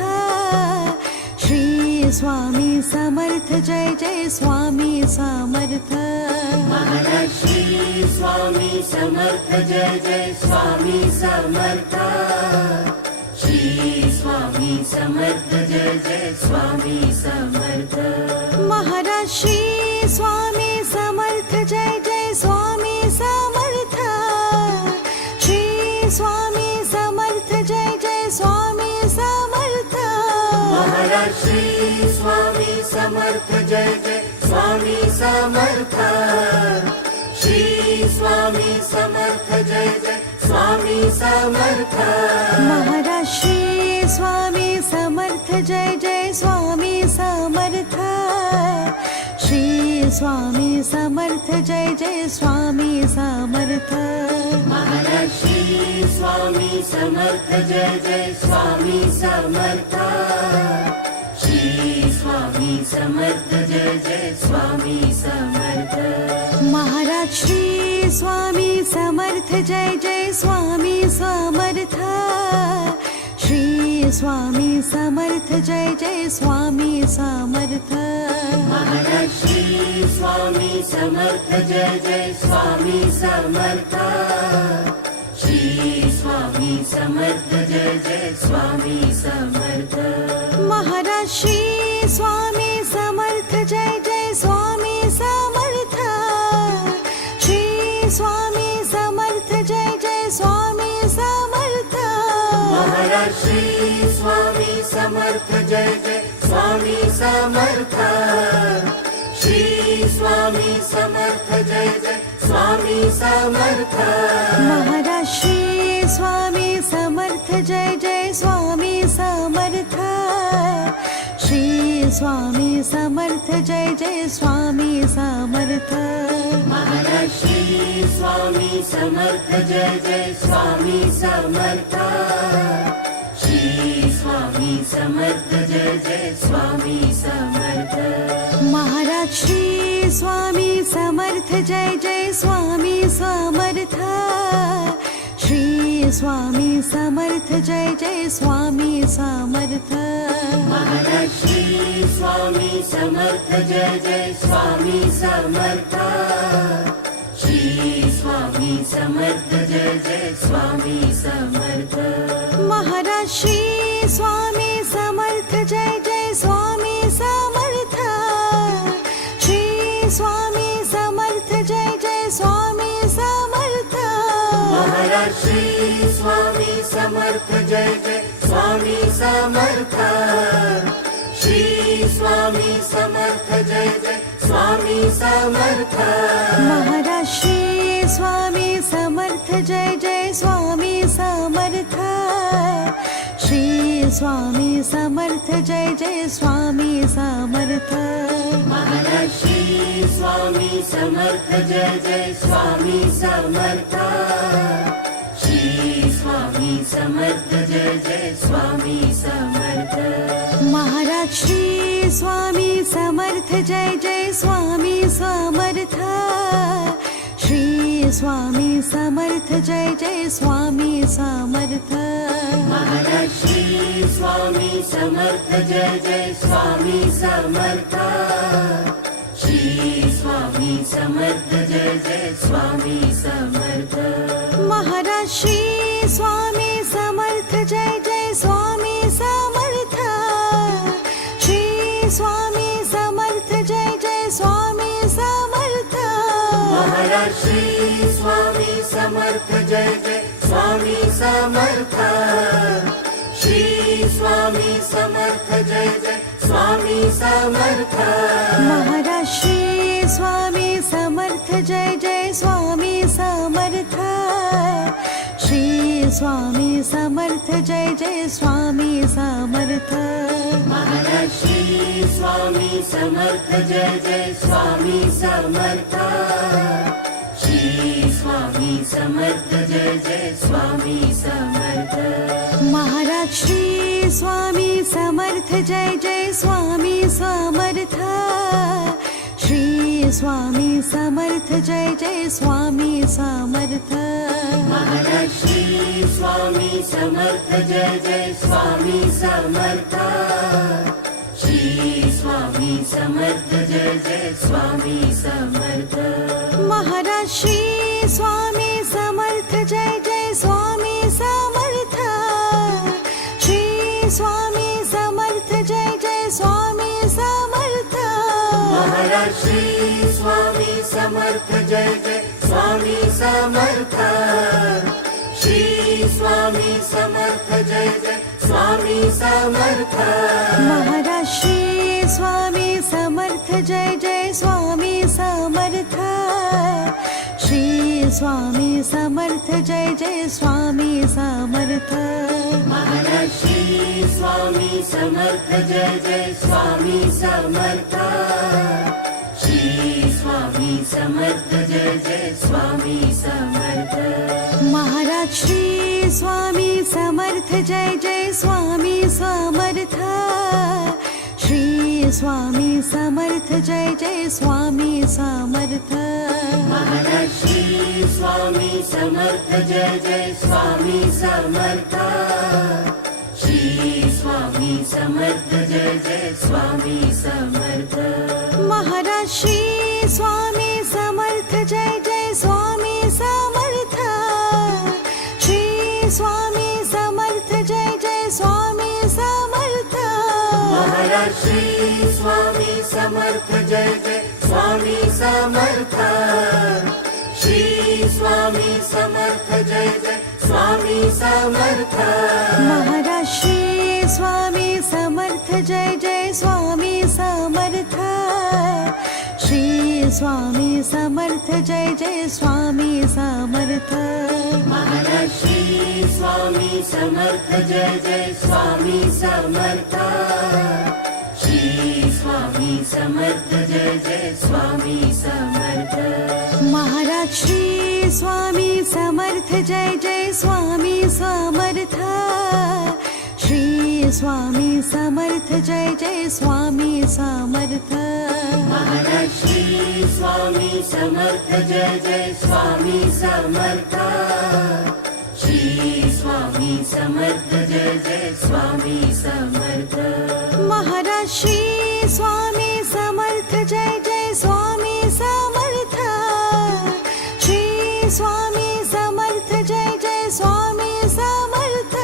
श्री स्वामी समर्थ जय जय स्वामी समर्थ महाराज श्री स्वामी समर्थ जय जय स्वामी समर्थ श्री स्वामी समर्थ जय जय स्वामी समर्थ महाराज श्री स्वामी समर्थ जय जय स्वामी समर्थ श्री स्वामी समर्थ जय जय स्वामी समर्थ महाराज श्री स्वामी समर्थ जय जय स्वामी समर्थ श्री स्वामी समर्थ जय जय स्वामी समर्थ महाराज श्री स्वामी समर्थ जय जय स्वामी समर्थ श्री स्वामी समर्थ जय जय स्वामी समर्थ महाराज श्री स्वामी समर्थ जय जय स्वामी समर्थ श्री स्वामी समर्थ जय जय स्वामी समर्थ महाराज श्री स्वामी समर्थ जय जय स्वामी समर्थ श्री स्वामी समर्थ जय जय स्वामी समर्थ महाराज श्री स्वामी समर्थ जय जय स्वामी समर्थ श्री स्वामी समर्थ जय जय स्वामी समर्थ महाराज श्री स्वामी समर्थ जय जय स्वामी समर्थ श्री स्वामी समर्थ जय जय स्वामी समर्थ महाराज श्री स्वामी समर्थ जय जय स्वामी समर्थ श्री स्वामी समर्थ जय जय स्वामी समर्थ महाराज श्री स्वामी समर्थ जय जय स्वामी समर्थ श्री स्वामी समर्थ जय जय स्वामी समर्थ महाराज श्री स्वामी समर्थ जय जय स्वामी समर्थ श्री स्वामी समर्थ जय जय स्वामी समर्थ महाराज श्री स्वामी समर्थ जय जय स्वामी समर्थ श्री स्वामी समर्थ जय जय स्वामी समर्थ महाराज श्री स्वामी समर्थ जय जय स्वामी समर्थ श्री स्वामी समर्थ जय जय स्वामी समर्थ महाराज श्री स्वामी समर्थ जय जय स्वामी समर्थ श्री स्वामी समर्थ जय जय स्वामी समर्थ महाराज श्री स्वामी समर्थ जय जय स्वामी समर्थ श्री स्वामी समर्थ जय जय स्वामी समर्थ महाराज श्री स्वामी समर्थ जय जय स्वामी समर्थ श्री स्वामी समर्थ जय जय स्वामी समर्थ महाराज श्री स्वामी समर्थ जय जय स्वामी समर्थ श्री स्वामी समर्थ जय जय स्वामी समर्थ महाराज श्री स्वामी समर्थ जय जय स्वामी समर्थ श्री स्वामी समर्थ जय जय स्वामी समर्थ महाराज श्री स्वामी समर्थ जय जय स्वामी समर्थ श्री स्वामी समर्थ जय जय स्वामी समर्थ महाराज श्री स्वामी समर्थ जय जय स्वामी समर्थ श्री स्वामी समर्थ जय जय स्वामी समर्थ महाराज श्री स्वामी समर्थ जय जय स्वामी समर्थ श्री स्वामी समर्थ जय जय स्वामी समर्थ महाराज श्री स्वामी समर्थ जय जय स्वामी समर्थ श्री स्वामी समर्थ जय जय स्वामी समर्थ महाराज श्री स्वामी समर्थ जय जय स्वामी समर्थ श्री स्वामी समर्थ जय जय स्वामी समर्थ महाराज श्री स्वामी समर्थ जय जय स्वामी समर्थ श्री स्वामी समर्थ जय जय स्वामी समर्थ महाराज श्री स्वामी समर्थ जय जय स्वामी समर्थ श्री स्वामी समर्थ जय जय स्वामी समर्थ महाराज श्री स्वामी समर्थ जय जय स्वामी समर्थ श्री स्वामी समर्थ जय जय स्वामी समर्थ महाराज श्री स्वामी समर्थ जय जय स्वामी समर्थ श्री स्वामी समर्थ जय जय स्वामी समर्थ महाराज श्री स्वामी समर्थ जय जय स्वामी समर्थ श्री स्वामी समर्थ जय जय स्वामी समर्थ महाराज श्री स्वामी समर्थ जय जय स्वामी समर्थ श्री स्वामी समर्थ जय जय स्वामी समर्थ महाराज श्री स्वामी समर्थ जय जय स्वामी समर्थ श्री स्वामी समर्थ जय जय स्वामी समर्थ महाराज श्री स्वामी समर्थ जय जय स्वामी समर्थ श्री स्वामी समर्थ जय जय स्वामी समर्थ महाराज श्री स्वामी समर्थ जय जय स्वामी समर्थ श्री स्वामी समर्थ जय जय स्वामी समर्थ महाराज श्री स्वामी समर्थ जय जय स्वामी समर्थ श्री स्वामी समर्थ जय जय स्वामी समर्थ महाराज श्री स्वामी समर्थ जय जय स्वामी समर्थ श्री स्वामी समर्थ जय जय स्वामी समर्थ महाराज श्री स्वामी समर्थ जय जय स्वामी समर्थ श्री स्वामी समर्थ जय जय स्वामी समर्थ महाराज श्री स्वामी समर्थ जय जय स्वामी समर्थ श्री स्वामी समर्थ जय जय स्वामी समर्थ महाराज श्री स्वामी समर्थ जय जय स्वामी समर्थ श्री स्वामी समर्थ जय जय स्वामी समर्थ महाराज श्री स्वामी समर्थ जय जय स्वामी समर्थ श्री स्वामी समर्थ जय जय स्वामी समर्थ महाराज श्री स्वामी समर्थ जय जय स्वामी समर्थ श्री स्वामी समर्थ जय जय स्वामी समर्थ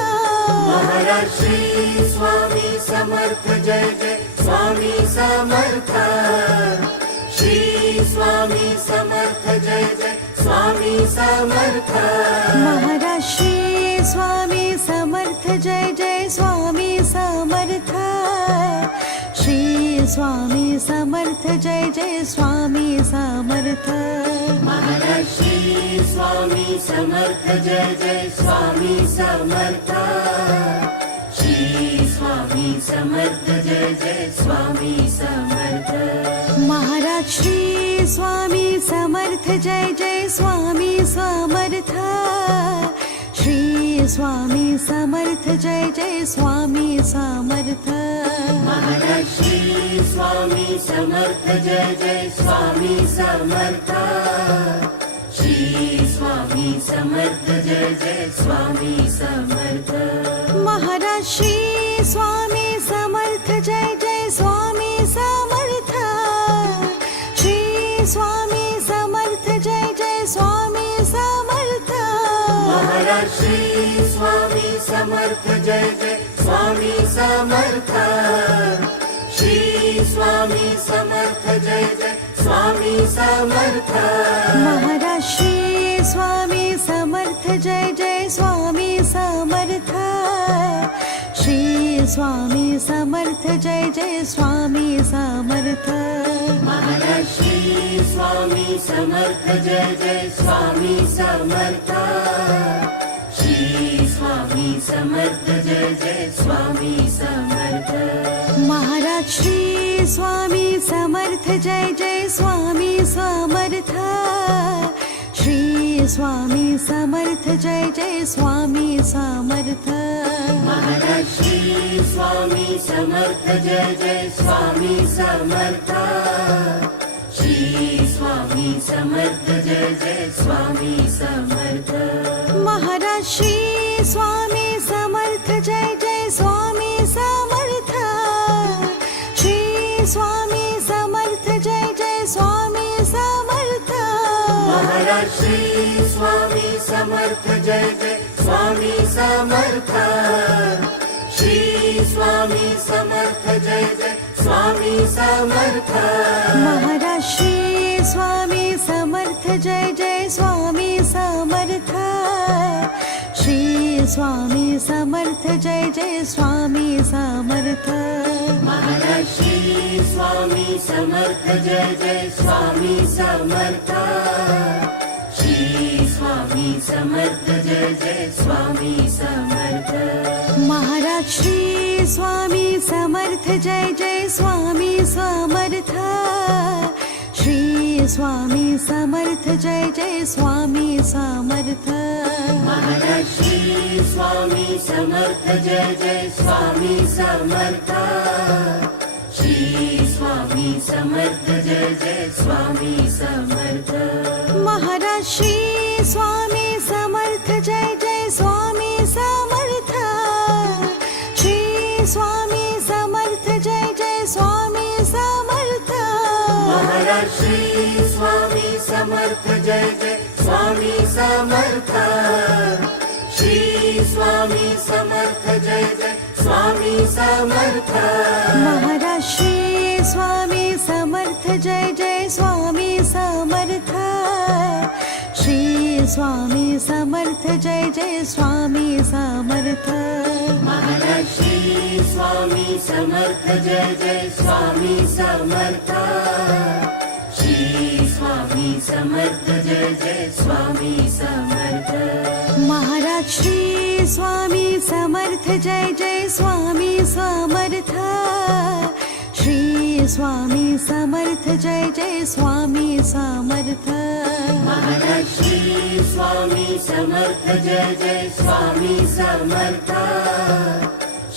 महाराज श्री स्वामी समर्थ जय जय स्वामी समर्थ श्री स्वामी समर्थ जय जय स्वामी समर्थ महाराज श्री स्वामी समर्थ जय जय स्वामी समर्थ श्री स्वामी समर्थ जय जय स्वामी समर्थ महाराज श्री स्वामी समर्थ जय जय स्वामी समर्थ श्री स्वामी समर्थ जय जय स्वामी समर्थ महाराज श्री स्वामी समर्थ जय जय स्वामी समर्थ श्री स्वामी समर्थ जय जय स्वामी समर्थ महाराज श्री स्वामी समर्थ जय जय स्वामी समर्थ श्री स्वामी समर्थ जय जय स्वामी समर्थ महाराज श्री स्वामी समर्थ जय जय स्वामी समर्थ श्री स्वामी समर्थ जय जय स्वामी समर्थ महाराज श्री स्वामी समर्थ जय जय स्वामी समर्थ श्री स्वामी समर्थ जय जय स्वामी समर्थ महाराज श्री स्वामी समर्थ जय जय स्वामी समर्थ श्री स्वामी समर्थ जय जय स्वामी समर्थ महाराज श्री स्वामी समर्थ जय जय स्वामी समर्थ श्री स्वामी समर्थ जय जय स्वामी समर्थ महाराज श्री स्वामी समर्थ जय जय स्वामी समर्थ श्री स्वामी समर्थ जय जय स्वामी समर्थ महाराज श्री स्वामी समर्थ जय जय स्वामी समर्थ श्री स्वामी समर्थ जय जय स्वामी समर्थ महाराज श्री स्वामी समर्थ जय जय स्वामी समर्थ श्री स्वामी समर्थ जय जय स्वामी समर्थ महाराज श्री स्वामी समर्थ जय जय स्वामी समर्थ श्री स्वामी समर्थ जय जय स्वामी समर्थ महाराज श्री स्वामी समर्थ जय जय स्वामी समर्थ श्री स्वामी समर्थ जय जय स्वामी समर्थ महाराज श्री स्वामी समर्थ जय जय स्वामी समर्थ श्री स्वामी समर्थ जय जय स्वामी समर्थ महाराज श्री स्वामी समर्थ जय जय स्वामी समर्थ श्री स्वामी समर्थ जय जय स्वामी समर्थ महाराज श्री स्वामी समर्थ जय जय स्वामी समर्थ श्री स्वामी समर्थ जय जय स्वामी समर्थ महाराज श्री स्वामी समर्थ जय जय स्वामी समर्थ श्री स्वामी समर्थ जय जय स्वामी समर्थ महाराज श्री स्वामी समर्थ जय जय स्वामी समर्थ श्री स्वामी समर्थ जय जय स्वामी समर्थ महाराज श्री स्वामी समर्थ जय जय स्वामी समर्थ श्री स्वामी समर्थ जय जय स्वामी समर्थ महाराज श्री स्वामी समर्थ जय जय स्वामी समर्थ श्री स्वामी समर्थ जय जय स्वामी समर्थ महाराज श्री स्वामी समर्थ जय जय स्वामी समर्थ श्री स्वामी समर्थ जय जय स्वामी समर्थ महाराज श्री स्वामी समर्थ जय जय स्वामी समर्थ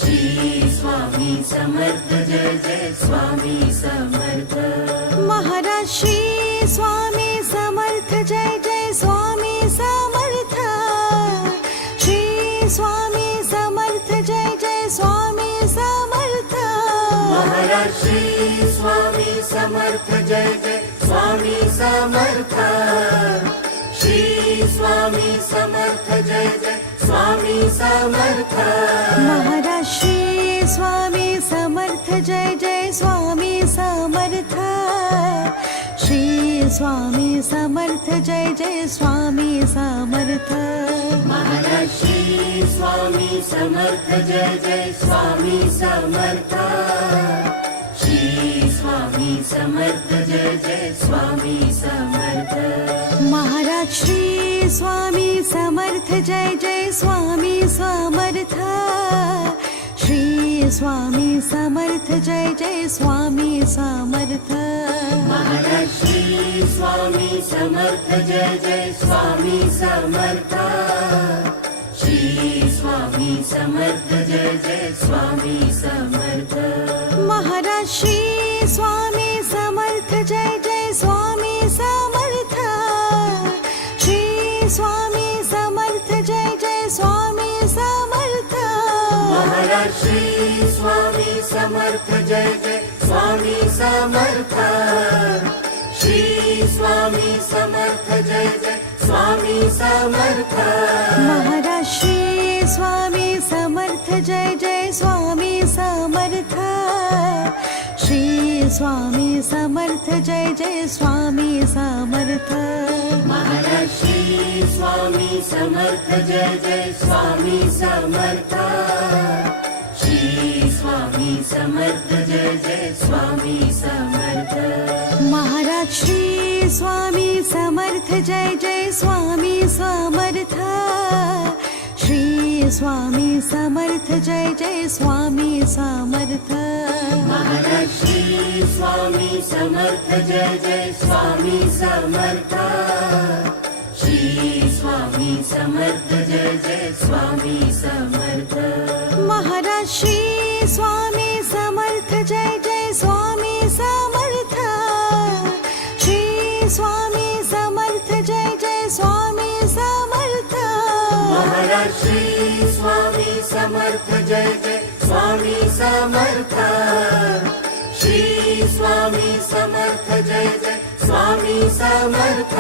श्री स्वामी समर्थ जय जय स्वामी समर्थ महाराज श्री स्वामी समर्थ जय जय स्वामी समर्थ श्री महाराज श्री स्वामी समर्थ जय जय स्वामी समर्थ श्री स्वामी समर्थ जय जय स्वामी समर्थ महाराज श्री स्वामी समर्थ जय जय स्वामी समर्थ श्री स्वामी समर्थ जय जय स्वामी समर्थ महाराज श्री स्वामी समर्थ जय जय स्वामी समर्थ श्री स्वामी समर्थ जय जय स्वामी समर्थ महाराज श्री स्वामी समर्थ जय जय स्वामी समर्थ श्री स्वामी समर्थ जय जय स्वामी समर्थ महाराज श्री स्वामी समर्थ जय जय स्वामी समर्थ श्री स्वामी समर्थ जय जय स्वामी समर्थ महाराज श्री स्वामी समर्थ जय जय स्वामी समर्थ श्री स्वामी समर्थ जय जय स्वामी समर्थ महाराज श्री स्वामी समर्थ जय जय स्वामी समर्थ श्री स्वामी समर्थ जय जय स्वामी समर्थ महाराज श्री स्वामी समर्थ जय जय स्वामी समर्थ श्री स्वामी समर्थ जय जय स्वामी समर्थ महाराज श्री स्वामी समर्थ जय जय स्वामी समर्थ श्री स्वामी समर्थ जय जय स्वामी समर्थ महाराज श्री स्वामी समर्थ जय जय स्वामी समर्थ श्री स्वामी समर्थ जय जय स्वामी समर्थ महाराज श्री स्वामी समर्थ जय जय स्वामी समर्थ श्री स्वामी समर्थ जय जय स्वामी समर्थ महाराज श्री स्वामी समर्थ जय जय स्वामी समर्थ श्री स्वामी समर्थ जय जय स्वामी समर्थ महाराज श्री स्वामी समर्थ जय जय स्वामी समर्थ श्री स्वामी समर्थ जय जय स्वामी समर्थ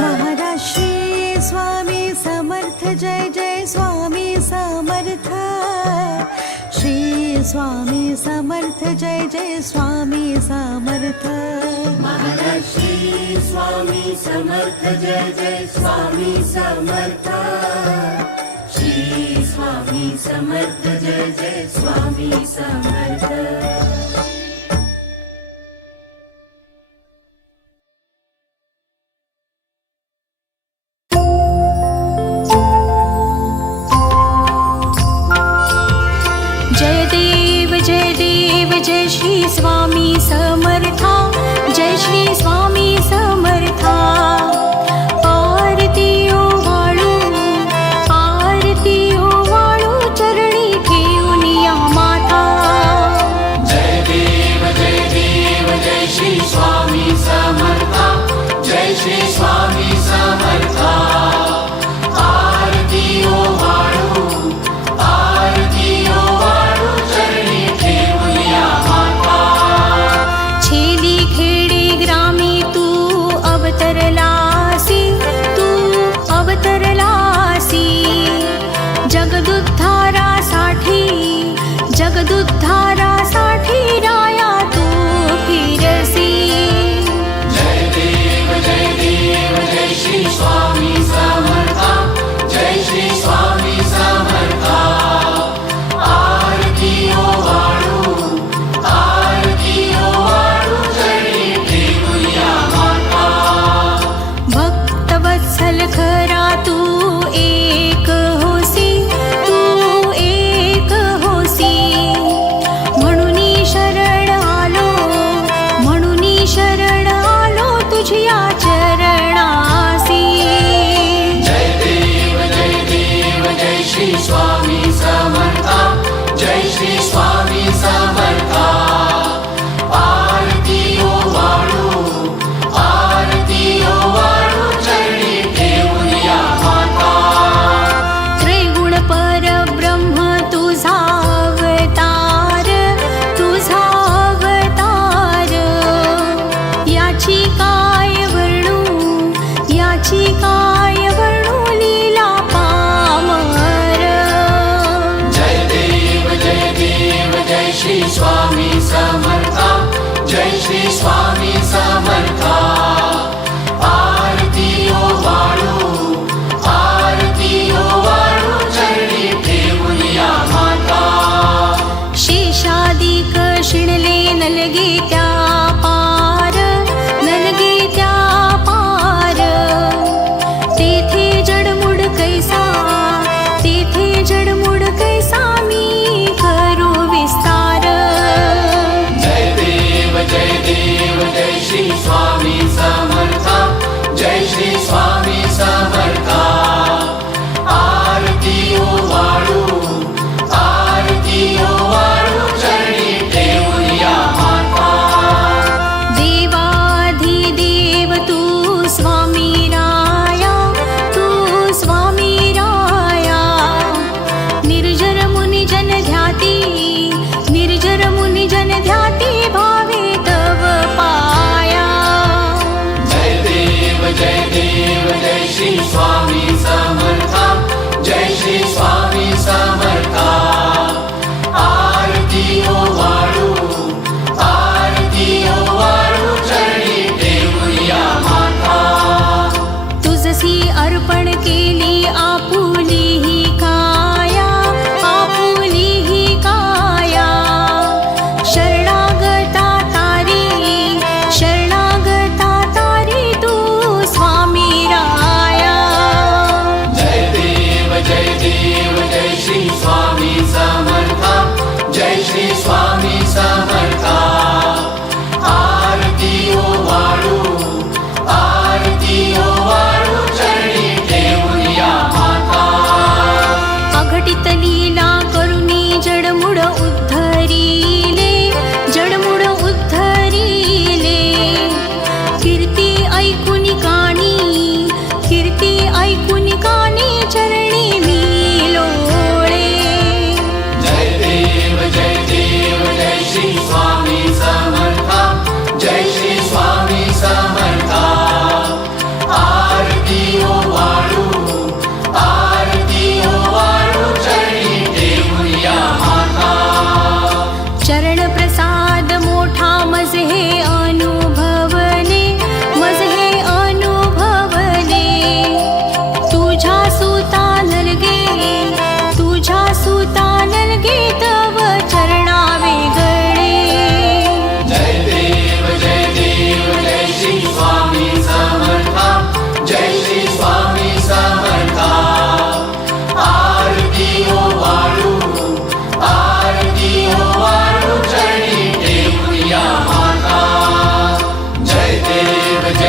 महाराज श्री स्वामी समर्थ जय जय स्वामी समर्थ श्री स्वामी समर्थ जय जय स्वामी समर्थ महाराज श्री स्वामी समर्थ जय जय स्वामी समर्थ श्री स्वामी समर्थ जय जय स्वामी समर्थ जय श्री स्वामी समर्था जय श्री स्वामी समर्था आरती ओवाळू चरणी ठेवून या माता जय देव जय श्री स्वामी समर्था जय श्री स्वामी समर्था आरती ओवाळू चरणी ठेवून या माता छेली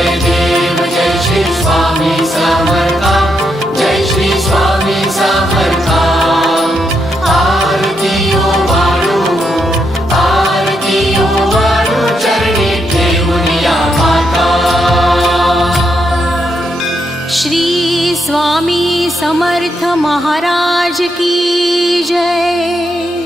जय देव जय श्री स्वामी समर्था जय श्री स्वामी समर्था आरती ओ वाळू चरणी ठेवून या माता श्री स्वामी समर्थ महाराज की जय।